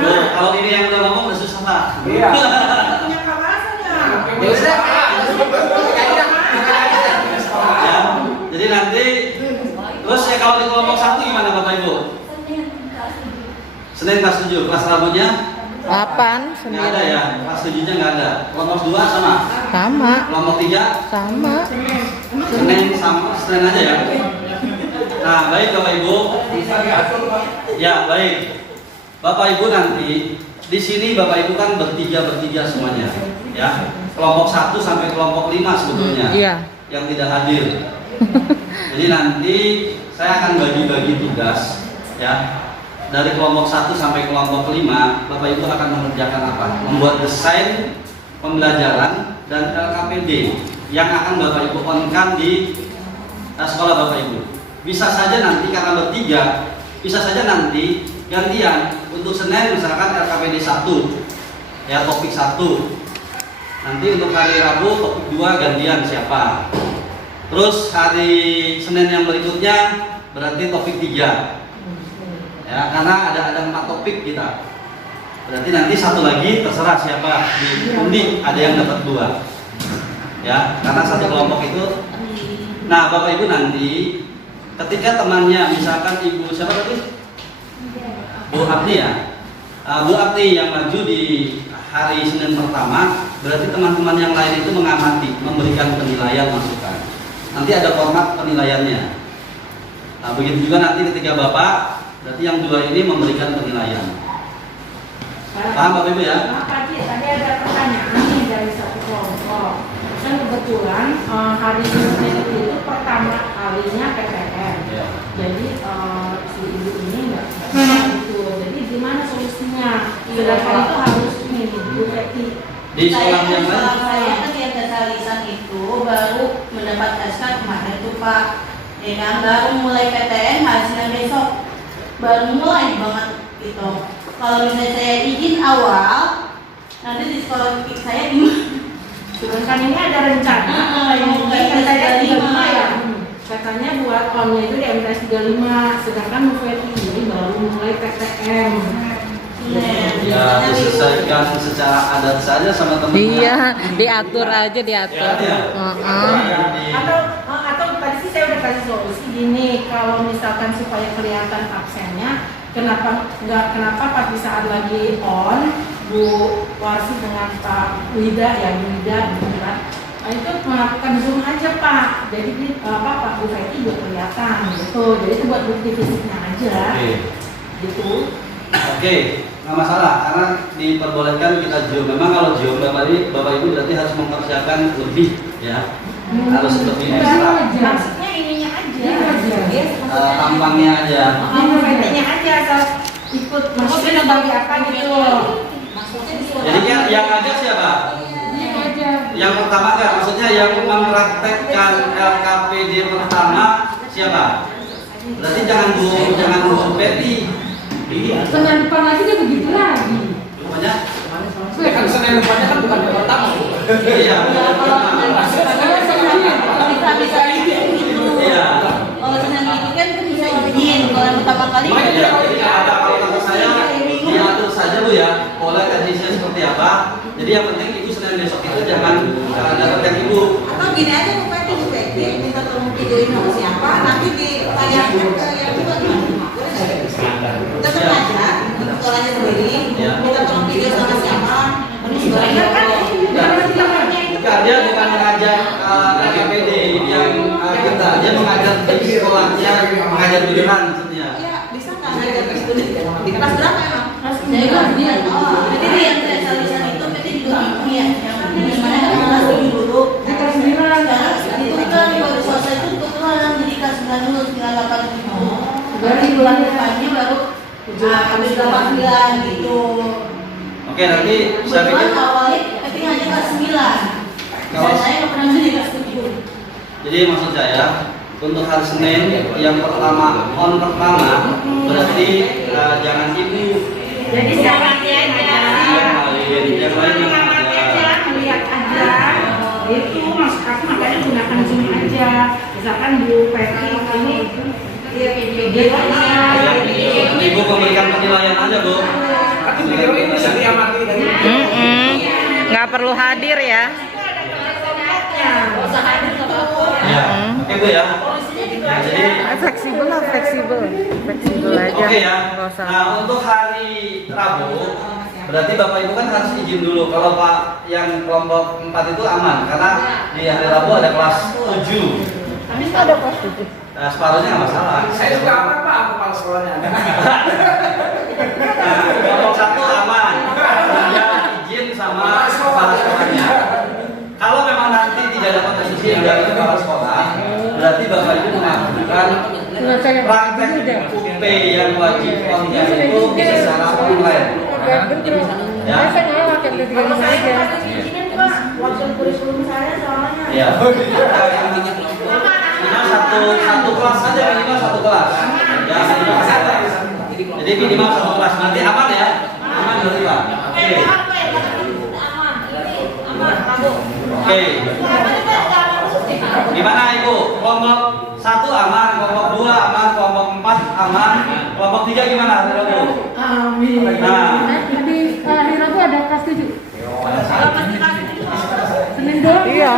Loh, kalau ini yang udah ngomong udah susah Pak. Iya. Punya kawasan ya. Ya udah Pak. Ya. Jadi nanti terus ya kalau di kelompok 1 gimana Bapak Ibu? Senin kelas 7, kelas Rabunya 8, nggak ada ya, kelas 7-nya nggak ada. Kelompok 2 sama? sama. Kelompok 3? Sama. Senin sama, Senin aja ya. Nah, baik Bapak Ibu. Ya, baik. Bapak Ibu nanti di sini Bapak Ibu kan bertiga semuanya, ya. Kelompok 1 sampai kelompok 5 sebetulnya. Iya. Yang tidak hadir. Jadi nanti saya akan bagi-bagi tugas, ya. Dari kelompok 1 sampai kelompok 5, Bapak Ibu akan mengerjakan apa? Membuat desain pembelajaran dan LKPD yang akan Bapak Ibu on-kan di sekolah Bapak Ibu. Bisa saja nanti karena bertiga, bisa saja nanti gantian. Untuk Senin misalkan LKPD 1, ya topik 1. Nanti untuk hari Rabu topik 2 gantian siapa. Terus hari Senin yang berikutnya berarti topik 3. Ya, karena ada 4 topik kita. Berarti nanti satu lagi terserah siapa diundi, ada yang dapat 2. Ya, karena satu kelompok itu. Nah, Bapak Ibu nanti ketika temannya misalkan Ibu siapa tadi? Bu Abdi ya. Bu Abdi yang maju di hari Senin pertama, berarti teman-teman yang lain itu mengamati, memberikan penilaian masukan. Nanti ada format penilaiannya. Nah, begitu juga nanti ketika Bapak, berarti yang 2 ini memberikan penilaian. Paham Bapak Ibu ya? Pak Haji, tadi ada pertanyaan nih dari satu kelompok. Kan kebetulan hari Senin itu pertama kalinya PTM. Ya. Jadi si ibu ini nggak bisa gitu. Jadi gimana solusinya? Sedangkan itu harus ini Bu Teti Di sekolah Saya yang lain? saya ketika dasar lisan itu baru mendapat SK kemarin tuh Pak. Ya kan, baru mulai PTN hari Senin besok. Baru mulai banget gitu. Kalau misalnya saya izin awal, nanti di sekolah saya Kan ini ada rencana yang di MTS 35 ya. Katanya buat onnya itu di MTS 35, sedangkan Mufeti ini baru mulai PTM. Ya disesuaikan secara adat saja sama teman. Iya, diatur aja diatur. Atau tadi sih saya udah kasih solusi gini, kalau misalkan supaya kelihatan absennya, kenapa pas di saat lagi on Bu Warsi dengan Pak Wida ya Bu Wida gitu kan, itu melakukan zoom aja Pak, jadi Pak Bufeti juga kelihatan gitu, jadi itu buat bukti fisiknya aja. Gitu. Oke, nggak masalah karena diperbolehkan kita zoom. Memang kalau zoom bapak ibu berarti harus mempersiapkan lebih ya, harus lebih ekstra. Maksudnya ininya aja, Tampangnya aja. Bufetinya aja asal ikut maksudnya bagi apa gitu. Jadi yang ngajak siapa? Yang pertama kan, maksudnya yang mempraktekkan LKPD pertama siapa? Berarti jangan Bu Betty. Senin depan lagi dia begitu lagi. Rupanya? Kan Senin depannya kan bukan yang pertama. Iya. bisa gitu. Iya. Kalau Senin itu kan bisa izin. Kalau yang pertama kali Iya, jadi kalau kata saya diatur saja Bu ya, pola teknisnya seperti apa. Jadi yang penting Ibu Senin besok itu jangan datang Ibu. Atau gini aja Bu Peti minta tolong videoin sama siapa, nanti ditayangkan ke yang juga gimana? Tetap aja, sekolahnya sendiri, minta tolong video sama siapa, Iya kan? Bukan, dia bukan mengajak LKPD yang kita, dia mengajar di sekolahnya, mengajar beneran maksudnya. Iya, bisa nggak ngajar ke student? Di kelas berapa emang? saya kan dia. Jadi yang saya tulisan itu berarti juga ya. Yang mana kan kelas 7 dulu. Kelas 9 Itu kan baru selesai itu kebetulan jadi kelas 9 dulu tinggal 8 gitu. Berarti Baru bulan depannya baru habis 8 gitu. Oke, nanti saya pikir Kebetulan awalnya tapi hanya kelas 9. Kalau- Saya nggak pernah jadi kelas 7. jadi maksud saya untuk hari Senin yang pertama pertama berarti jangan Ibu. Jadi siapa aja. Yang lain yang Mengamati ada. aja, melihat aja. Itu maksud aku makanya gunakan zoom aja. Misalkan Bu Peti ini videonya. Ibu memberikan penilaian aja Bu. Tapi video ini bisa diamati dari Nggak perlu hadir ya. Ya, oke Bu ya. Ya, jadi Fleksibel lah, fleksibel aja. oke ya. Nggak usah. Nah untuk hari Rabu berarti Bapak Ibu kan harus izin dulu. Kalau Pak yang kelompok 4 itu aman karena di hari Rabu ada kelas 7. Tapi ada kelas 7. Nah, separuhnya nggak masalah. saya juga apa Pak kepala sekolahnya. Nah, kelompok 1 aman. Dia izin sama kepala sekolahnya. Kalau memang nanti tidak dapat izin dari kepala sekolah, berarti Bapak Ibu mengajukan praktek UP yang wajib online itu bisa secara online. Ya. Kalau saya kasih izinin Pak, waktu kurikulum saya soalnya. Ya. Minimal satu kelas saja, minimal satu kelas. Ya, minimal satu kelas. Jadi minimal satu kelas. Nanti aman ya? Aman berarti Pak. Oke. Oke. Gimana Ibu? Kelompok 1 aman, kelompok 2 aman, kelompok 4 aman, kelompok 3 gimana? Bu? Amin. Nah, Di hari Rabu ada kelas 7. Senin doang. Iya.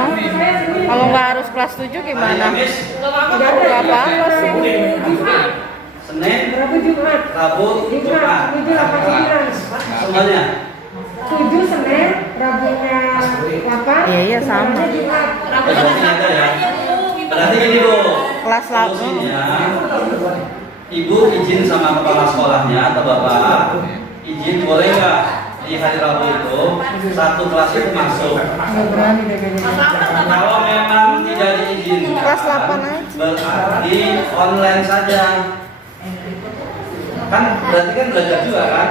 Kalau nggak harus kelas 7 hari gimana? Kamis, Nggak apa-apa sih. Senin, Rabu Jumat. Rabu, Jumat. 7 8 9. Semuanya. 7 Senin, Rabunya 8. Iya sama. Jumat. Berarti ada ya. Berarti gini Bu. Kelas lalu. Solusinya, Ibu izin sama kepala sekolahnya atau Bapak izin boleh nggak di hari Rabu itu satu kelas itu masuk. Kalau memang tidak diizinkan, Kelas 8 aja. berarti online saja. Kan berarti kan belajar juga kan?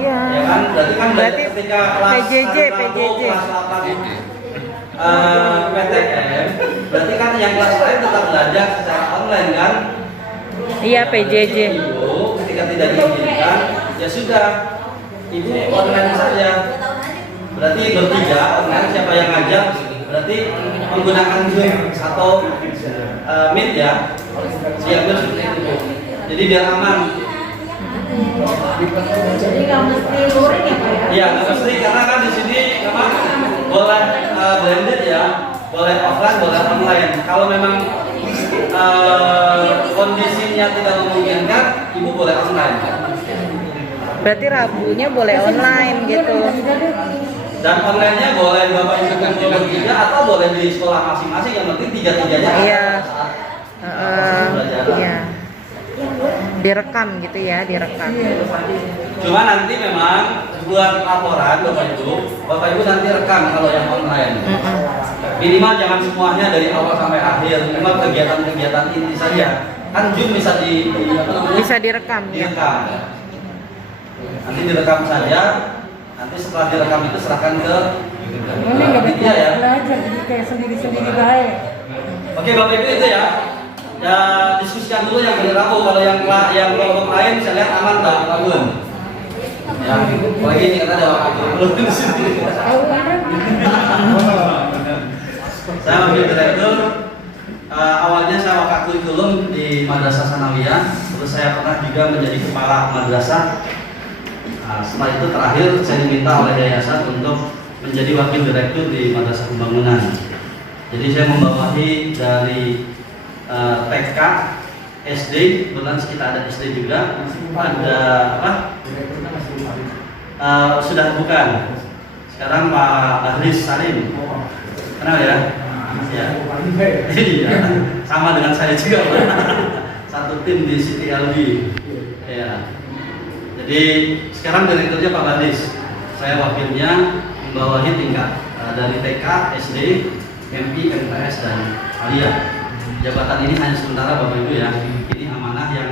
Iya. Ya kan berarti kan Berarti ketika kelas PJJ, Rabu, kelas 8 PTM, berarti kan yang kelas lain tetap belajar secara online kan? Iya, PJJ. Ibu ketika tidak diizinkan, ya sudah, ibu online saja. Berarti bertiga online, siapa yang ngajak? Berarti menggunakan Zoom atau Meet ya, siapnya seperti itu. Jadi biar aman. Jadi nggak mesti luring ya Pak ya? Iya, nggak mesti karena kan di sini memang boleh blended ya, boleh offline, boleh online. Kalau memang kondisinya tidak memungkinkan, ibu boleh online. Berarti Rabunya boleh online gitu. Dan online-nya boleh bapak ibu kumpul bertiga atau boleh di sekolah masing-masing, yang penting tiga-tiganya ada Iya. saat Iya. Direkam gitu ya, direkam. Cuma nanti memang buat laporan bapak ibu nanti rekam kalau yang online. Minimal jangan semuanya dari awal sampai akhir, minimal kegiatan-kegiatan inti saja. Kan Zoom bisa Bisa direkam ya. direkam. Nanti direkam saja. Nanti setelah direkam itu serahkan ke panitia ya. Belajar jadi kayak sendiri-sendiri baik. Oke bapak ibu itu ya. Ya diskusikan dulu yang hari Rabu. Kalau yang kelompok lain saya lihat aman nggak bangun. Ya, apalagi ini karena ada waktu belum di sini. Saya wakil direktur. Awalnya saya wakil kurikulum di Madrasah Sanawiyah. Terus saya pernah juga menjadi kepala madrasah. Setelah itu terakhir saya diminta oleh yayasan untuk menjadi wakil direktur di Madrasah Pembangunan. Jadi saya membawahi dari TK, SD, kebetulan kita ada SD juga, ada apa? Sudah bukan. Sekarang Pak Bahris Salim, kenal ya? Ya. Iya, sama dengan saya juga, Pak. Satu tim di City LB. Ya. Jadi sekarang direkturnya Pak Bahris, saya wakilnya membawahi tingkat dari TK, SD, MP, MTS dan Aliyah. Jabatan ini hanya sementara Bapak Ibu ya. Ini amanah yang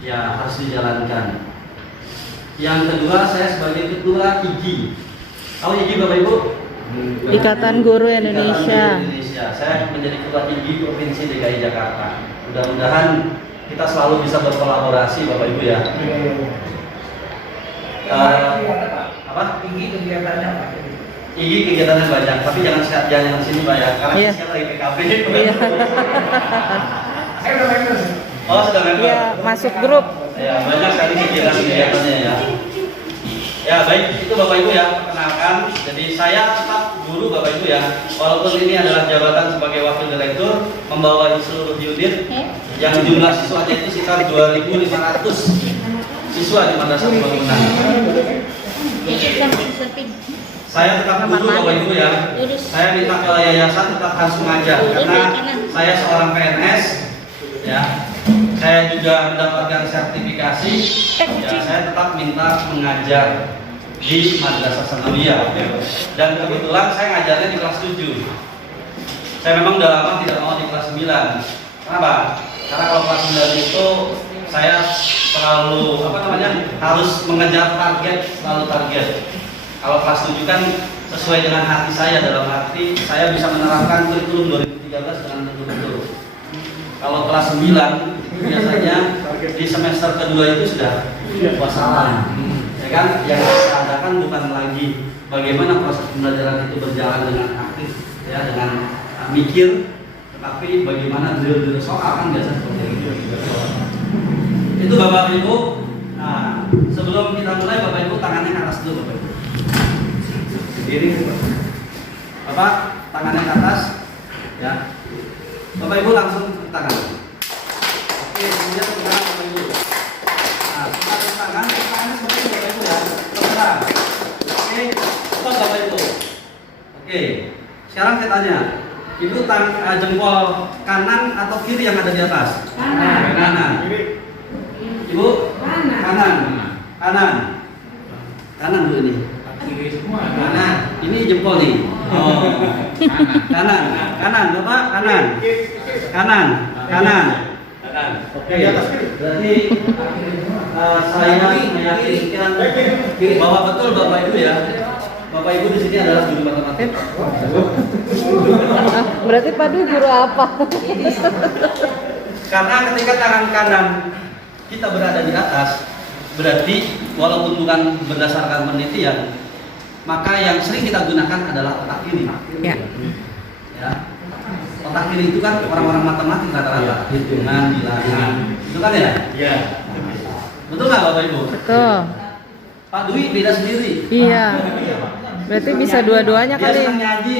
ya harus dijalankan. Yang kedua saya sebagai ketua IGI. Tahu IGI Bapak Ibu? Ikatan Guru Ikatan Indonesia. Guru Indonesia. Saya menjadi ketua IGI Provinsi DKI Jakarta. Mudah-mudahan kita selalu bisa berkolaborasi Bapak Ibu ya. Apa? IGI kegiatannya apa? IGI kegiatannya banyak, tapi jangan di sini Pak ya, karena Iya. saya lagi PKP. Iya. Saya udah member. Oh sudah member. Iya, masuk grup. Ya banyak sekali kegiatan-kegiatannya ya. Ya baik, itu Bapak Ibu ya, perkenalkan. Jadi saya tetap guru Bapak Ibu ya, walaupun ini adalah jabatan sebagai wakil direktur, membawahi seluruh unit yang jumlah siswanya itu sekitar 2.500 siswa di Madrasah Pembangunan. Saya tetap guru Bapak Ibu ya. Saya minta ke yayasan tetap harus mengajar karena saya seorang PNS ya. Saya juga mendapatkan sertifikasi. Ya, saya tetap minta mengajar di Madrasah Sanawiyah. Dan kebetulan saya ngajarnya di kelas 7. Saya memang udah lama tidak mau di kelas 9. Kenapa? Karena kalau kelas 9 itu saya selalu harus mengejar target, selalu target. Kalau kelas 7 kan sesuai dengan hati saya, dalam hati saya bisa menerapkan kurikulum 2013 dengan betul-betul. Kalau kelas 9 biasanya di semester kedua itu sudah wassalam. Ya kan? Yang saya adakan bukan lagi bagaimana proses pembelajaran itu berjalan dengan aktif, ya dengan mikir, tetapi bagaimana drill soal kan biasa seperti itu. Itu Bapak Ibu. Nah, sebelum kita mulai Bapak Ibu tangannya ke atas dulu Bapak Ibu. Sendiri Bapak tangannya ke atas ya. Bapak Ibu langsung tepuk tangan. Oke, kemudian tepuk tangan Bapak Ibu. Nah, setelah tepuk tangan seperti ini Bapak Ibu ya. Tepuk tangan. Oke, stop Bapak Ibu. Oke, sekarang saya tanya, Ibu jempol kanan atau kiri yang ada di atas? Kanan. Kanan. Ibu? Kanan. Kanan. Kanan Bu ini. Kiri semua. Kanan. Ini jempol nih. Oh. Kanan. Kanan, Bapak. Kanan. Kanan. Kanan. Kanan. Oke. Berarti saya meyakinkan bahwa betul Bapak Ibu ya. Bapak Ibu di sini adalah guru matematika. Berarti Pak Dwi guru apa? Karena ketika tangan kanan kita berada di atas, berarti walaupun bukan berdasarkan penelitian, maka yang sering kita gunakan adalah otak kiri. Ya. Ya. Otak kiri itu kan orang-orang matematik rata-rata, hitungan, bilangan, itu kan ya? Iya. Betul nggak Bapak Ibu? Betul. Pak Dwi beda sendiri. Iya. Berarti bisa dua-duanya Dia kali. senang nyaji,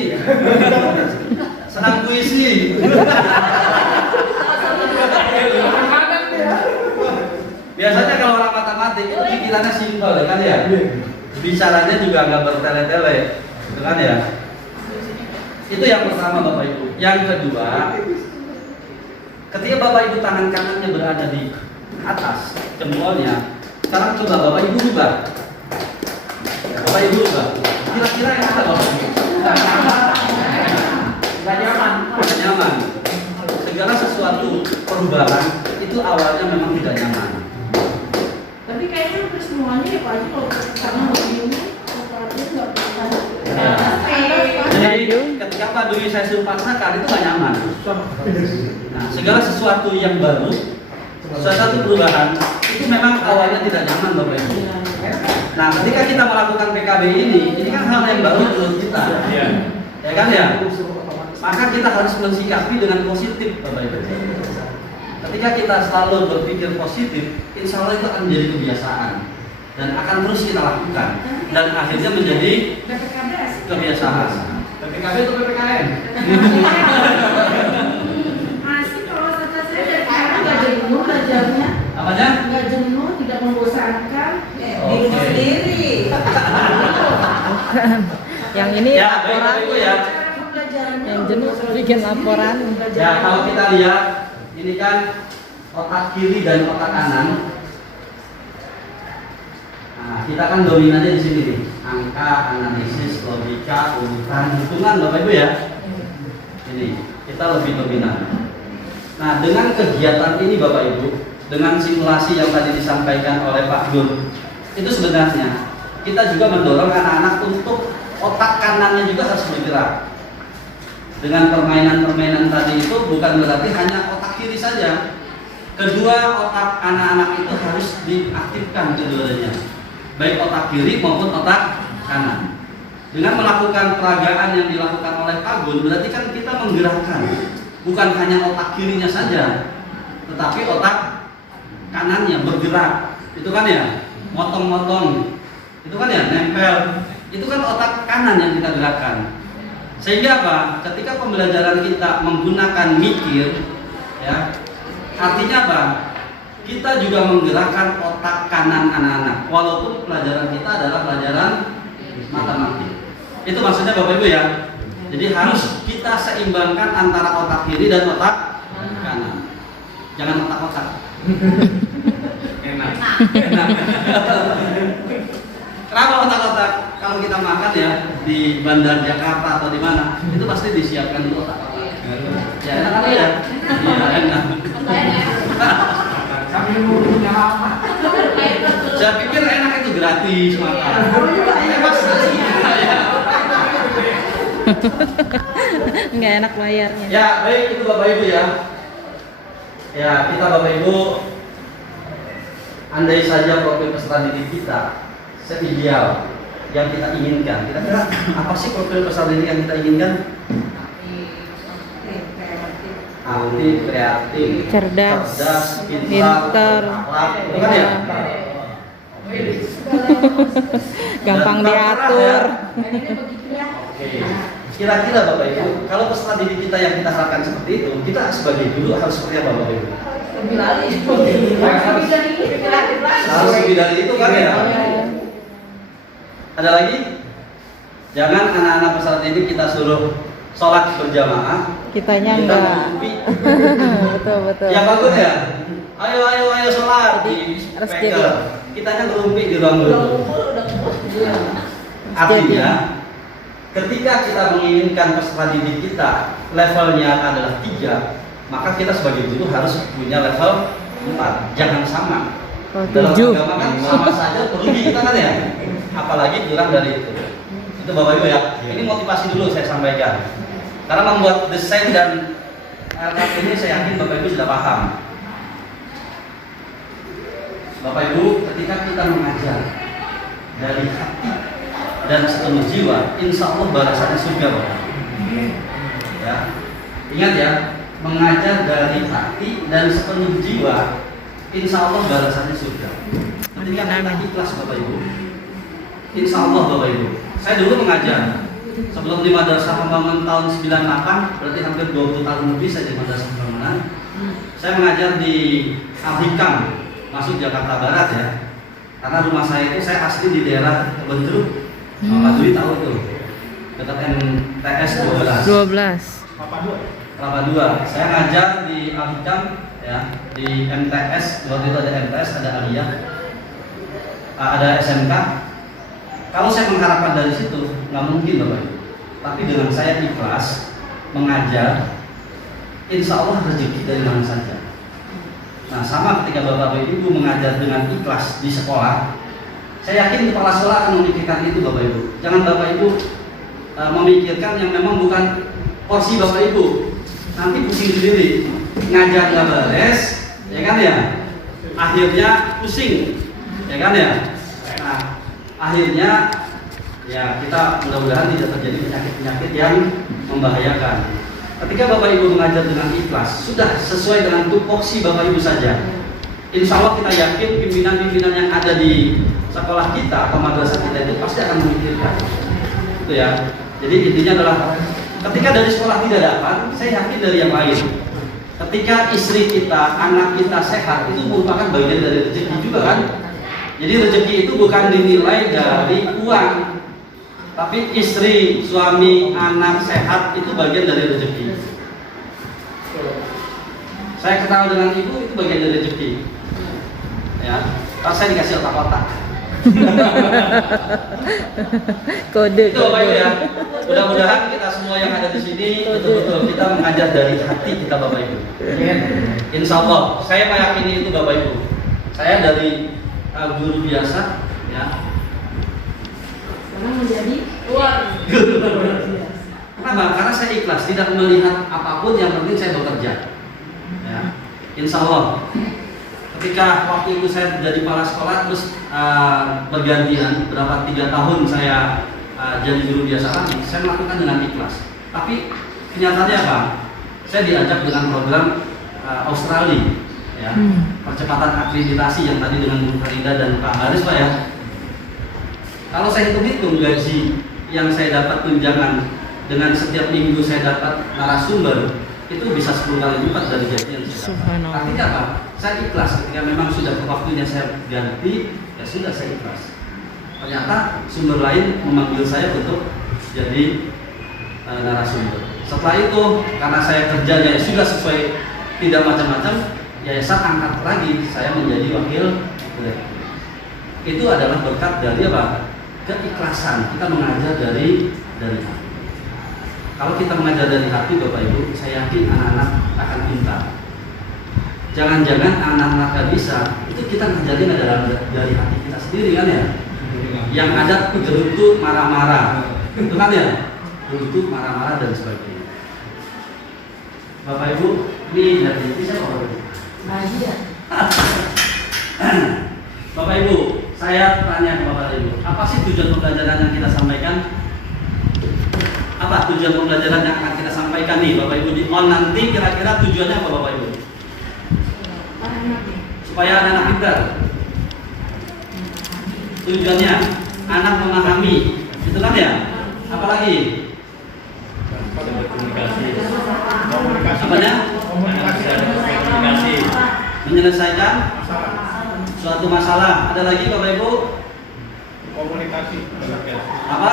senang puisi. Biasanya kalau orang matematik itu pikirannya simpel, ya kan ya? Bicaranya juga nggak bertele-tele, gitu kan ya? Itu yang pertama Bapak Ibu. Yang kedua, ketika Bapak Ibu tangan kanannya berada di atas jempolnya, sekarang coba Bapak Ibu rubah. Bapak Ibu rubah. Kira-kira yang ada Bapak Ibu? Nggak nyaman. Tidak nyaman. Segala sesuatu perubahan itu awalnya memang tidak nyaman. Tapi kayaknya hampir semuanya ya Pak Haji kalau karena begini, operasinya nggak bisa. Jadi ketika Pak Dwi saya suruh paksakan itu nggak nyaman. Nah, segala sesuatu yang baru, sesuatu perubahan itu memang awalnya tidak nyaman Bapak Ibu. Nah, ketika kita melakukan PKB ini kan hal yang baru menurut kita. Iya. Ya kan ya? Maka kita harus mensikapi dengan positif Bapak Ibu. Ketika kita selalu berpikir positif, insya Allah itu akan menjadi kebiasaan dan akan terus kita lakukan dan akhirnya menjadi kebiasaan. PPKB atau PPKM? Asik kalau kata saya dari sekarang nggak jenuh belajarnya, Apanya? nggak jenuh, tidak membosankan. Diri sendiri. Yang ini Ya, baik laporan. Bapak Ibu ya. Yang jenuh bikin laporan. Ya, kalau kita lihat ini kan otak kiri dan otak kanan. Nah, kita kan dominannya di sini nih. Angka, analisis, logika, urutan, hitungan Bapak Ibu ya. Ini kita lebih dominan. Nah, dengan kegiatan ini Bapak Ibu, dengan simulasi yang tadi disampaikan oleh Pak Gun, itu sebenarnya kita juga mendorong anak-anak untuk otak kanannya juga harus bergerak. Dengan permainan-permainan tadi itu bukan berarti hanya otak kiri saja. Kedua otak anak-anak itu harus diaktifkan keduanya, baik otak kiri maupun otak kanan. Dengan melakukan peragaan yang dilakukan oleh Pak Gun, berarti kan kita menggerakkan bukan hanya otak kirinya saja, tetapi otak kanannya bergerak. Itu kan ya, motong-motong, itu kan ya, nempel, itu kan otak kanan yang kita gerakkan. Sehingga apa? Ketika pembelajaran kita menggunakan mikir, ya, artinya apa? Kita juga menggerakkan otak kanan anak-anak, walaupun pelajaran kita adalah pelajaran matematik. Itu maksudnya Bapak Ibu ya. Jadi harus kita seimbangkan antara otak kiri dan otak kanan. Jangan otak-otak. Enak. Enak. Kenapa otak-otak? Kalau kita makan ya di Bandar Jakarta atau di mana, itu pasti disiapkan dulu otak-otak. Ya enak apa ya? Iya enak. Sambil nunggunya lama. Saya pikir enak itu gratis makan. Nggak enak bayarnya. Ya baik itu Bapak Ibu ya. Ya kita Bapak Ibu, andai saja profil peserta didik kita seideal yang kita inginkan. Kira-kira apa sih profil peserta didik yang kita inginkan? Aktif, kreatif, Cerdas, pintar, pintar, akhlak, itu kan ya? gampang Dan diatur. Oke. Kira-kira Bapak Ibu, kalau peserta didik kita yang kita harapkan seperti itu, kita sebagai guru harus seperti apa Bapak Ibu? Harus lebih dari itu kan ya? Ada lagi? Jangan anak-anak peserta didik kita suruh sholat berjamaah, Kitanya kita enggak. mengikuti. Betul, betul. Ya bagus ya. Ayo sholat di Harus speaker. jadi. Kitanya ngerumpi di ruang guru. Artinya, ketika kita menginginkan peserta didik kita levelnya adalah 3, maka kita sebagai guru harus punya level 4. Jangan sama. Oh, Dalam 7. agama kan sama saja rugi kita kan ya, apalagi kurang dari itu. Itu Bapak Ibu ya. Ini motivasi dulu saya sampaikan. Karena membuat desain dan RKP ini saya yakin Bapak Ibu sudah paham. Bapak Ibu, ketika kita mengajar dari hati dan sepenuh jiwa, insya Allah balasannya surga, Bapak. Ya, ingat ya, mengajar dari hati dan sepenuh jiwa, insya Allah balasannya surga. Ketika kita ikhlas, Bapak Ibu, insya Allah Bapak Ibu. Saya dulu mengajar sebelum di Madrasah Pembangunan tahun 98, berarti hampir 20 tahun lebih saya di Madrasah Pembangunan. Saya mengajar di Al-Hikam, masuk Jakarta Barat ya. Karena rumah saya itu saya asli di daerah Bentruk. Pak Dwi tahu itu. Dekat MTS 12. Kelapa 2. Saya ngajar di Al-Hikam ya, di MTS, waktu itu ada MTS, ada Aliyah, ada SMK. Kalau saya mengharapkan dari situ, nggak mungkin Bapak Ibu. Tapi dengan saya ikhlas mengajar, insya Allah rezeki dari mana saja. Nah, sama ketika Bapak Ibu mengajar dengan ikhlas di sekolah, saya yakin kepala sekolah akan memikirkan itu Bapak Ibu. Jangan Bapak Ibu memikirkan yang memang bukan porsi Bapak Ibu. Nanti pusing sendiri, ngajar nggak beres, ya kan ya. Akhirnya pusing, ya kan ya. Nah, akhirnya ya kita mudah-mudahan tidak terjadi penyakit-penyakit yang membahayakan. Ketika Bapak Ibu mengajar dengan ikhlas, sudah sesuai dengan tupoksi Bapak Ibu saja. Insya Allah kita yakin pimpinan-pimpinan yang ada di sekolah kita atau madrasah kita itu pasti akan memikirkan. Itu ya. Jadi intinya adalah ketika dari sekolah tidak dapat, saya yakin dari yang lain. Ketika istri kita, anak kita sehat, itu merupakan bagian dari rezeki juga kan. Jadi rezeki itu bukan dinilai dari uang, tapi istri, suami, anak sehat itu bagian dari rezeki. Saya kenal dengan ibu itu bagian dari rezeki. Ya, pas saya dikasih otak-otak. Kode. Itu Bapak Ibu ya. Mudah-mudahan kita semua yang ada di sini betul-betul kita mengajar dari hati kita Bapak Ibu. Insya Allah, saya meyakini itu Bapak Ibu. Saya dari guru biasa, ya. Sekarang menjadi luar. Kenapa? Karena saya ikhlas, tidak melihat apapun, yang penting saya bekerja. Ya. Insya Allah. Ketika waktu itu saya jadi kepala sekolah, terus bergantian berapa 3 tahun saya jadi guru biasa lagi, saya melakukan dengan ikhlas. Tapi kenyataannya apa? Saya diajak dengan program Australia, ya, percepatan akreditasi yang tadi dengan Bu Farida dan Pak Haris Pak ya. Kalau saya hitung-hitung gaji yang saya dapat tunjangan dengan setiap minggu saya dapat narasumber, itu bisa 10 kali lipat dari gaji yang saya dapat. Artinya apa? Saya ikhlas ketika memang sudah waktunya saya ganti, ya sudah saya ikhlas. Ternyata sumber lain memanggil saya untuk jadi narasumber. Setelah itu, karena saya kerjanya sudah sesuai, tidak macam-macam, yayasan angkat lagi saya menjadi wakil direktur. Itu adalah berkat dari apa? Keikhlasan. Kita mengajar dari hati. Kalau kita mengajar dari hati, Bapak Ibu, saya yakin anak-anak akan pintar. Jangan-jangan anak-anak gak bisa, itu kita ngajarin adalah dari hati kita sendiri kan ya. Yang ada gerutut marah-marah, itu kan ya, gerutut marah-marah dan sebagainya. Bapak Ibu, ini dari siapa Bapak Ibu? Bapak Ibu, saya tanya ke Bapak Ibu, apa sih tujuan pembelajaran yang kita sampaikan? Apa tujuan pembelajaran yang akan kita sampaikan nih Bapak Ibu di on nanti, kira-kira tujuannya apa Bapak Ibu? Supaya anak-anak pintar. Tujuannya anak memahami, itu kan ya? Apalagi? Apanya? Menyelesaikan suatu masalah. Ada lagi Bapak Ibu? Komunikasi. Apa?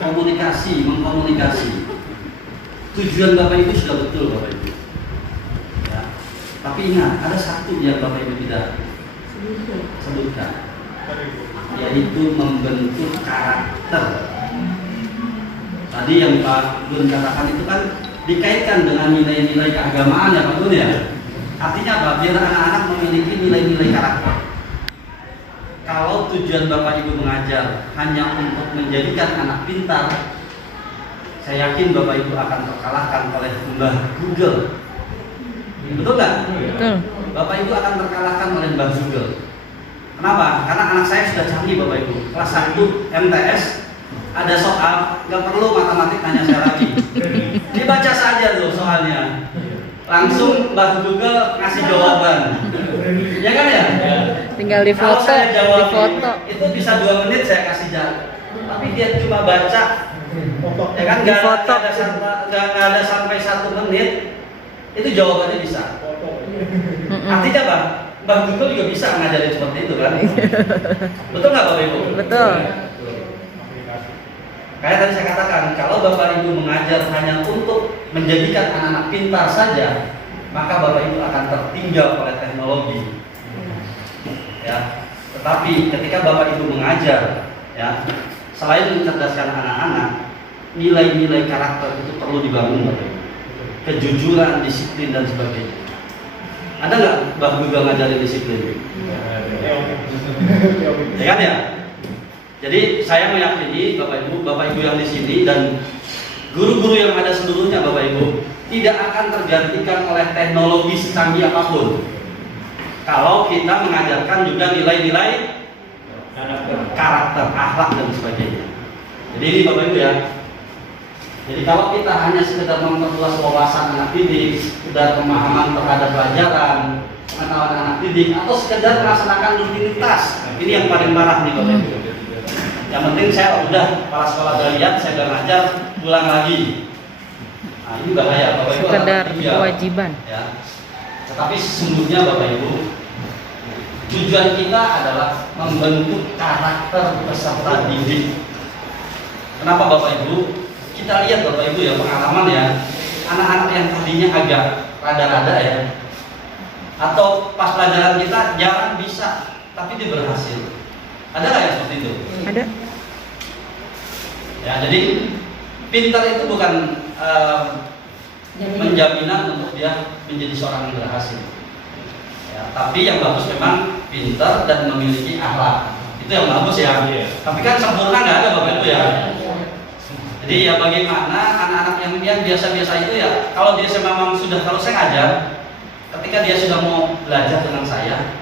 Komunikasi, mengkomunikasi. Tujuan Bapak Ibu sudah betul Bapak Ibu. Ya. Tapi ingat, ada satu yang Bapak Ibu tidak sebutkan, yaitu membentuk karakter. Tadi yang Pak Gun katakan itu kan dikaitkan dengan nilai-nilai keagamaan ya Pak Gun ya. Artinya apa? Biar anak-anak memiliki nilai-nilai karakter. Kalau tujuan Bapak Ibu mengajar hanya untuk menjadikan anak pintar, saya yakin Bapak Ibu akan terkalahkan oleh Mbah Google. Betul nggak? Betul. Bapak Ibu akan terkalahkan oleh Mbah Google. Kenapa? Karena anak saya sudah canggih Bapak Ibu. Kelas 1 MTS ada soal, nggak perlu matematik tanya saya lagi. Dibaca saja tuh soalnya. Langsung Mbah Google ngasih jawaban. Ya kan ya? Tinggal di Kalau foto, saya jawab di foto. itu bisa 2 menit saya kasih jawab. Tapi dia cuma baca, ya kan Di foto. nggak ada sampai 1 menit, itu jawabannya bisa. Artinya apa? Mbah Google juga bisa ngajarin seperti itu kan? Betul nggak Bapak Ibu? Betul. Kayak tadi saya katakan, kalau Bapak Ibu mengajar hanya untuk menjadikan anak-anak pintar saja, maka Bapak Ibu akan tertinggal oleh teknologi. Ya, tetapi ketika Bapak Ibu mengajar, ya, selain mencerdaskan anak-anak, nilai-nilai karakter itu perlu dibangun, Bapak Ibu. Kejujuran, disiplin dan sebagainya. Ada nggak Mbah Google ngajarin disiplin? Ya kan ya? Jadi saya meyakini Bapak Ibu yang di sini dan guru-guru yang ada seluruhnya Bapak Ibu tidak akan tergantikan oleh teknologi secanggih apapun. Kalau kita mengajarkan juga nilai-nilai karakter, akhlak dan sebagainya. Jadi ini Bapak Ibu ya. Jadi kalau kita hanya sekedar memperluas wawasan anak didik, sekedar pemahaman terhadap pelajaran, pengetahuan anak didik, atau sekedar melaksanakan rutinitas, ini yang paling parah nih Bapak Ibu. Yang penting saya udah kepala sekolah dalian, saya udah ngajar, pulang lagi. Nah ini bahaya Bapak Ibu. Sekedar kewajiban. Ya. Tetapi sesungguhnya Bapak Ibu, tujuan kita adalah membentuk karakter peserta didik. Kenapa Bapak Ibu? Kita lihat Bapak Ibu ya, pengalaman ya, anak-anak yang tadinya agak rada-rada ya, atau pas pelajaran kita jarang bisa, tapi dia berhasil. Ada nggak yang seperti itu? Ada. Ya, jadi pintar itu bukan menjaminan untuk dia menjadi seorang yang berhasil. Ya, tapi yang bagus memang pintar dan memiliki akhlak. Itu yang bagus ya. Tapi kan sempurna nggak ada Bapak Ibu ya. Jadi ya bagaimana anak-anak yang biasa-biasa itu ya, kalau dia memang sudah, kalau saya ngajar, ketika dia sudah mau belajar dengan saya,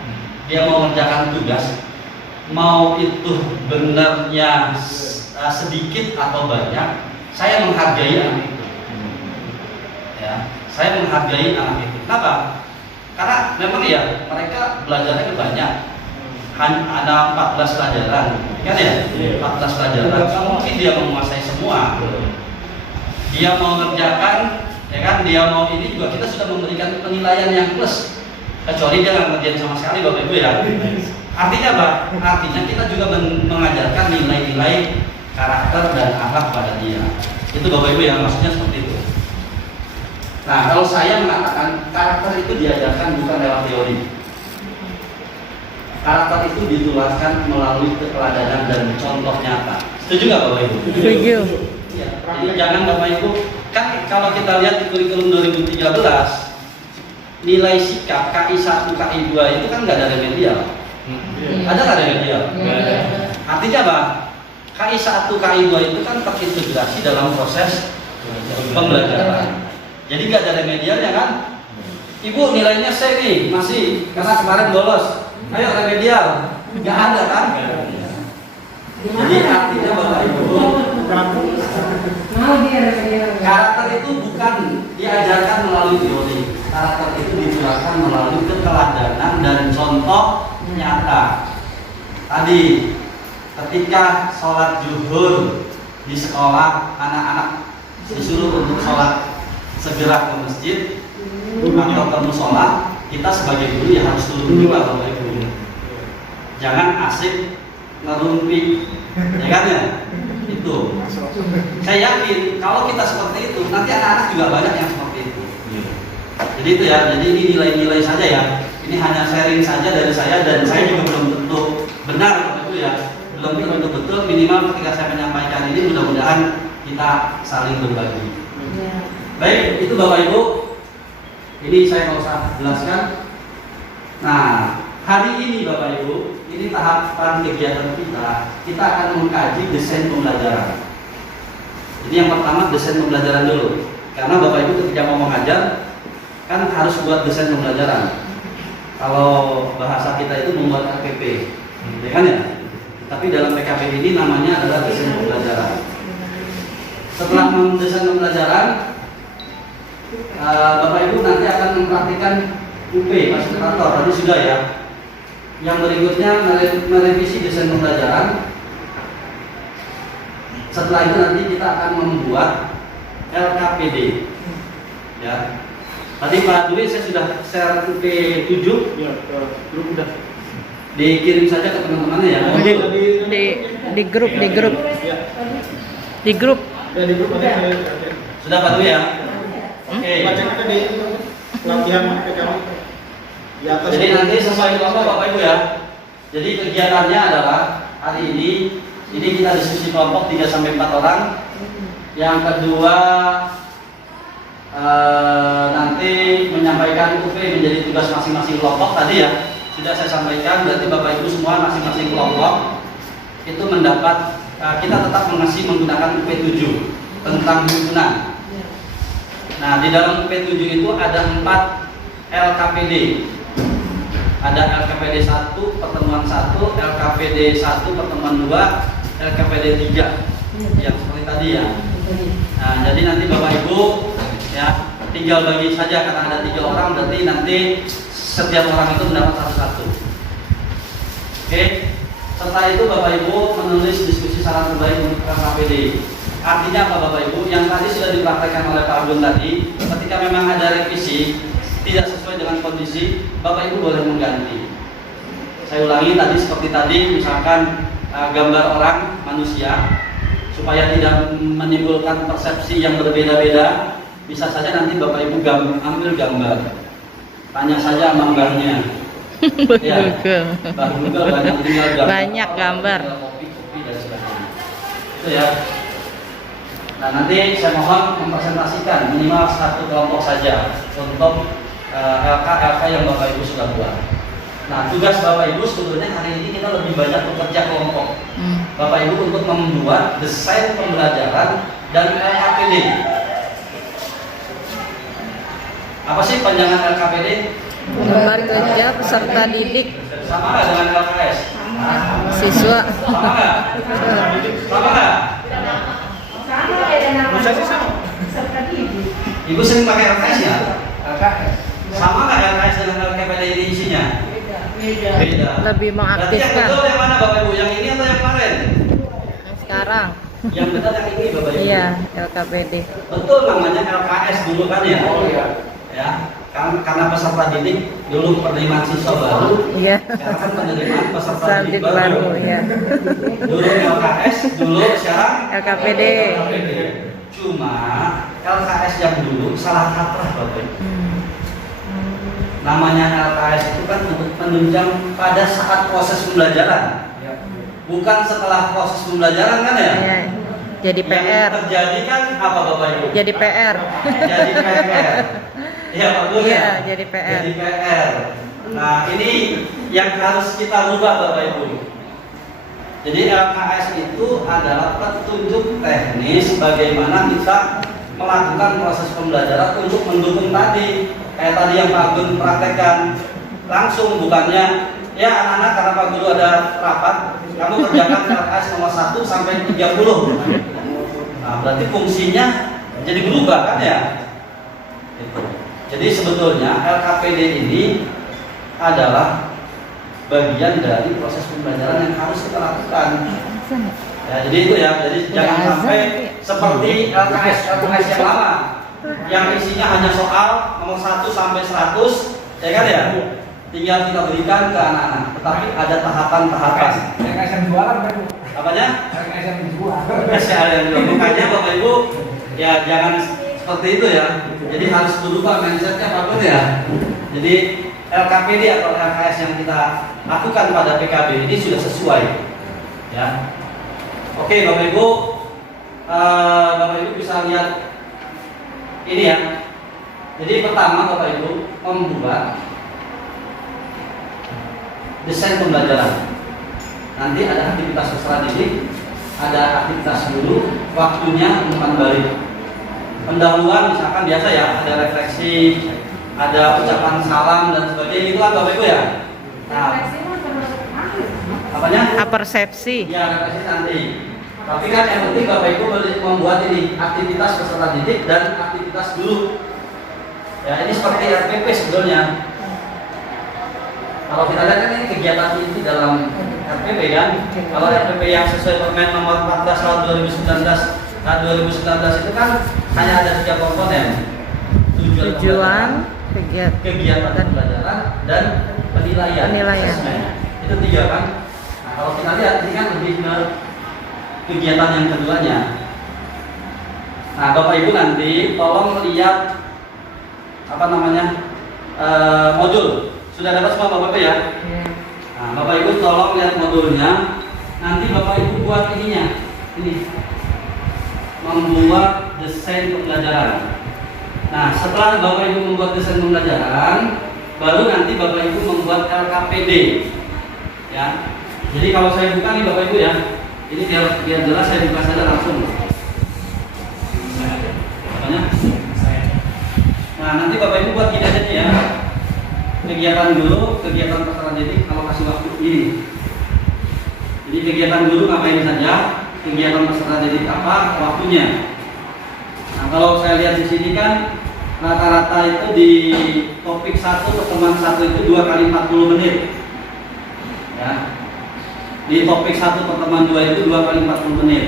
dia mau mengerjakan tugas, mau itu benarnya sedikit atau banyak, saya menghargai anak itu. Ya, saya menghargai anak itu. Kenapa? Karena memang ya mereka belajarnya banyak. Ada 14 pelajaran, kan ya? 14 pelajaran. Kan mungkin dia menguasai semua. Dia mau mengerjakan, ya kan? Dia mau ini juga kita sudah memberikan penilaian yang plus. Kecuali dia nggak ngerjain sama sekali Bapak Ibu ya. Artinya apa? Artinya kita juga mengajarkan nilai-nilai karakter dan akhlak pada dia. Itu Bapak Ibu ya, maksudnya seperti itu. Nah, kalau saya mengatakan karakter itu diajarkan bukan lewat teori. Karakter itu ditularkan melalui keteladanan dan contoh nyata. Setuju nggak Bapak Ibu? Setuju. Ya, jadi jangan Bapak Ibu, kan kalau kita lihat di kurikulum 2013, nilai sikap KI1, KI2 itu kan nggak ada remedial. Ada nggak remedial? Artinya apa? KI1, KI2 itu kan terintegrasi dalam proses pembelajaran. Jadi nggak ada remedialnya kan? Ibu nilainya C nih, masih karena kemarin bolos. Ayo remedial, nggak ada kan? Jadi artinya Bapak Ibu, karakter itu bukan diajarkan melalui teori. Karakter itu dijelaskan melalui keteladanan dan contoh nyata. Tadi ketika sholat zuhur di sekolah, anak-anak disuruh untuk sholat segera ke masjid atau ke musola, kita sebagai guru ya harus turun juga Bapak Ibu. Jangan asik ngerumpi, ya kan ya? Itu. Saya yakin kalau kita seperti itu, nanti anak-anak juga banyak yang seperti itu. Jadi itu ya, jadi ini nilai-nilai saja ya. Ini hanya sharing saja dari saya dan saya juga belum tentu benar Bapak Ibu ya. Belum tentu betul, minimal ketika saya menyampaikan ini mudah-mudahan kita saling berbagi. Baik, itu Bapak Ibu. Ini saya nggak usah jelaskan. Nah, hari ini Bapak Ibu, ini tahapan kegiatan kita akan mengkaji desain pembelajaran. Jadi yang pertama desain pembelajaran dulu, karena Bapak Ibu ketika mau mengajar kan harus buat desain pembelajaran. Kalau bahasa kita itu membuat RPP, ya kan ya? Tapi dalam PKB ini namanya adalah desain pembelajaran. Setelah mendesain pembelajaran, Bapak Ibu nanti akan mempraktikkan UP fasilitator, tadi sudah ya. Yang berikutnya merevisi desain pembelajaran. Setelah itu nanti kita akan membuat LKPD. Ya. Tadi Pak Dwi saya sudah share UP 7. Ya, grup udah. Dikirim saja ke teman-temannya ya. Di grup. Ya, Di grup. ya di grup ada saya. Sudah Pak Dwi ya? Oke. Baca kita di pelatihan PKB. Di atas. Jadi nanti sesuai kelompok Bapak Ibu ya. Jadi kegiatannya adalah hari ini kita diskusi kelompok 3 sampai 4 orang. Yang kedua nanti menyampaikan UP menjadi tugas masing-masing kelompok tadi ya. Sudah saya sampaikan, berarti Bapak Ibu semua masing-masing kelompok itu mendapat kita tetap menggunakan UP 7 tentang himpunan. Nah, di dalam UP 7 itu ada 4 LKPD. Ada LKPD 1 pertemuan 1, LKPD 1 pertemuan 2, LKPD 3. Yang seperti tadi ya. Nah, jadi nanti Bapak Ibu ya tinggal bagi saja karena ada 3 orang, berarti nanti setiap orang itu mendapat satu-satu. Oke. Setelah itu Bapak Ibu menulis diskusi saran terbaik untuk LKPD. Artinya apa Bapak Ibu? Yang tadi sudah dipraktekkan oleh Pak Agung tadi, ketika memang ada revisi tidak sesuai dengan kondisi, Bapak Ibu boleh mengganti. Saya ulangi tadi seperti tadi, misalkan gambar orang manusia, supaya tidak menimbulkan persepsi yang berbeda-beda, bisa saja nanti Bapak Ibu ambil gambar, tanya saja sama mbahnya. Ya, Mbah Google banyak tinggal gambar. Banyak gambar. Kopi dan sebagainya. Itu ya. Nah, nanti saya mohon mempresentasikan minimal 1 kelompok saja untuk LK yang Bapak Ibu sudah buat. Nah, tugas Bapak Ibu sebetulnya hari ini kita lebih banyak bekerja kelompok. Bapak Ibu untuk membuat desain pembelajaran dan LKPD. Apa sih panjangan LKPD? Lembar kerja peserta didik Sama nggak dengan LKS? siswa. Sama nggak? Sama nggak? Sama beda nama. Bisa sih sama. Ibu sering pakai LKS ya? LKS. Sama nggak LKS dengan LKPD ini isinya? Beda. Lebih Berarti yang mengaktifkan. betul yang mana Bapak Ibu? Yang ini atau yang kemarin? Yang sekarang. Yang betul yang ini Bapak Ibu? Iya, LKPD. Betul namanya LKS dulu kan ya? Oh iya. Ya, karena peserta didik dulu penerimaan siswa baru, Iya. sekarang kan penerimaan peserta didik Didik baru. baru ya. Dulu LKS, dulu sekarang LKPD. Cuma LKS yang dulu salah kaprah Bapak Ibu. Namanya LKS itu kan untuk menunjang pada saat proses pembelajaran, bukan setelah proses pembelajaran kan ya? Iya. Jadi Yang PR. terjadi kan apa Bapak Ibu? Jadi PR. Jadi PR. Iya Pak Gus Iya, ya? jadi PR. Jadi PR. Nah ini yang harus kita rubah Bapak Ibu. Jadi LKS itu adalah petunjuk teknis bagaimana kita melakukan proses pembelajaran untuk mendukung tadi. Kayak tadi yang Pak Gun praktekkan langsung, bukannya ya anak-anak karena Pak Guru ada rapat, kamu kerjakan LKS nomor 1 sampai 30. Nah berarti fungsinya jadi berubah kan ya? Jadi sebetulnya LKPD ini adalah bagian dari proses pembelajaran yang harus kita lakukan. Ya, jadi itu ya, jadi jangan sampai seperti LKS yang lama, yang isinya hanya soal nomor 1 sampai 100, ya kan ya? Tinggal kita berikan ke anak-anak, tetapi ada tahapan-tahapan. LKS yang jualan kan Bu? Apanya? LKS yang dijual. Makanya Bapak Ibu ya jangan seperti itu ya. Jadi harus berubah mindsetnya Pak Gun ya. Jadi LKPD atau LKS yang kita lakukan pada PKB ini sudah sesuai ya. Oke Bapak Ibu bisa lihat ini ya. Jadi pertama Bapak Ibu membuat desain pembelajaran. Nanti ada aktivitas peserta didik, ada aktivitas guru, waktunya umpan balik. Pendahuluan misalkan biasa ya, ada refleksi, ada ucapan salam dan sebagainya, itu kan Bapak Ibu ya. Nah, apanya? Persepsi. Ya, refleksi nanti. Tapi kan yang penting Bapak Ibu membuat ini aktivitas peserta didik dan aktivitas guru. Ya, ini seperti RPP sebetulnya. Kalau kita lihat kan ini kegiatan inti dalam RPP kan. Kalau RPP yang sesuai Permen nomor 14 tahun 2019 itu kan hanya ada 3 komponen. Tujuan, kegiatan pembelajaran dan penilaian. Assessment. Itu 3 kan. Nah, kalau kita lihat ini kan lebih ke kegiatan yang keduanya. Nah, Bapak Ibu nanti tolong lihat modul. Sudah dapat semua Bapak Ibu ya? Nah, Bapak Ibu tolong lihat modulnya. Nanti Bapak Ibu buat ininya. Ini. Membuat desain pembelajaran. Nah, setelah Bapak Ibu membuat desain pembelajaran, baru nanti Bapak Ibu membuat LKPD. Ya. Jadi kalau saya buka nih Bapak Ibu ya. Ini biar jelas saya buka saja langsung. Nah, nanti Bapak Ibu buat gini aja nih ya. Kegiatan dulu, kegiatan peserta didik kalau kasih waktu ini. Jadi kegiatan dulu ngapain saja, kegiatan peserta didik apa waktunya. Nah, kalau saya lihat di sini kan rata-rata itu di topik 1 pertemuan 1 itu 2 kali 40 menit. Ya. Di topik 1 pertemuan 2 itu 2 kali 40 menit.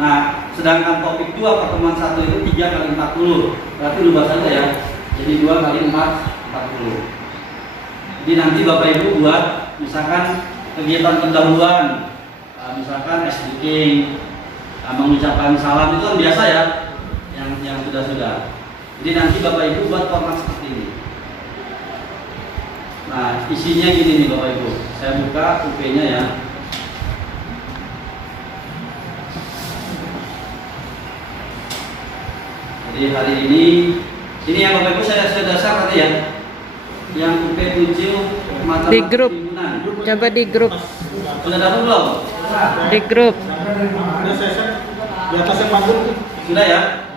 Nah, sedangkan topik 2 pertemuan 1 itu 3 kali 40. Berarti rubah saja ya. Jadi 2 kali 40. Jadi nanti Bapak Ibu buat misalkan kegiatan pendahuluan, misalkan speaking, mengucapkan salam itu kan biasa ya, yang sudah. Jadi nanti Bapak Ibu buat format seperti ini. Nah, isinya gini nih Bapak Ibu. Saya buka UP-nya ya. Jadi hari ini yang Bapak Ibu saya dasar tadi ya. Yang UP 7 mata Di grup. himpunan. Coba di grup. Sudah dapat belum? Di grup. Ada session di atasnya panggung. Sudah ya?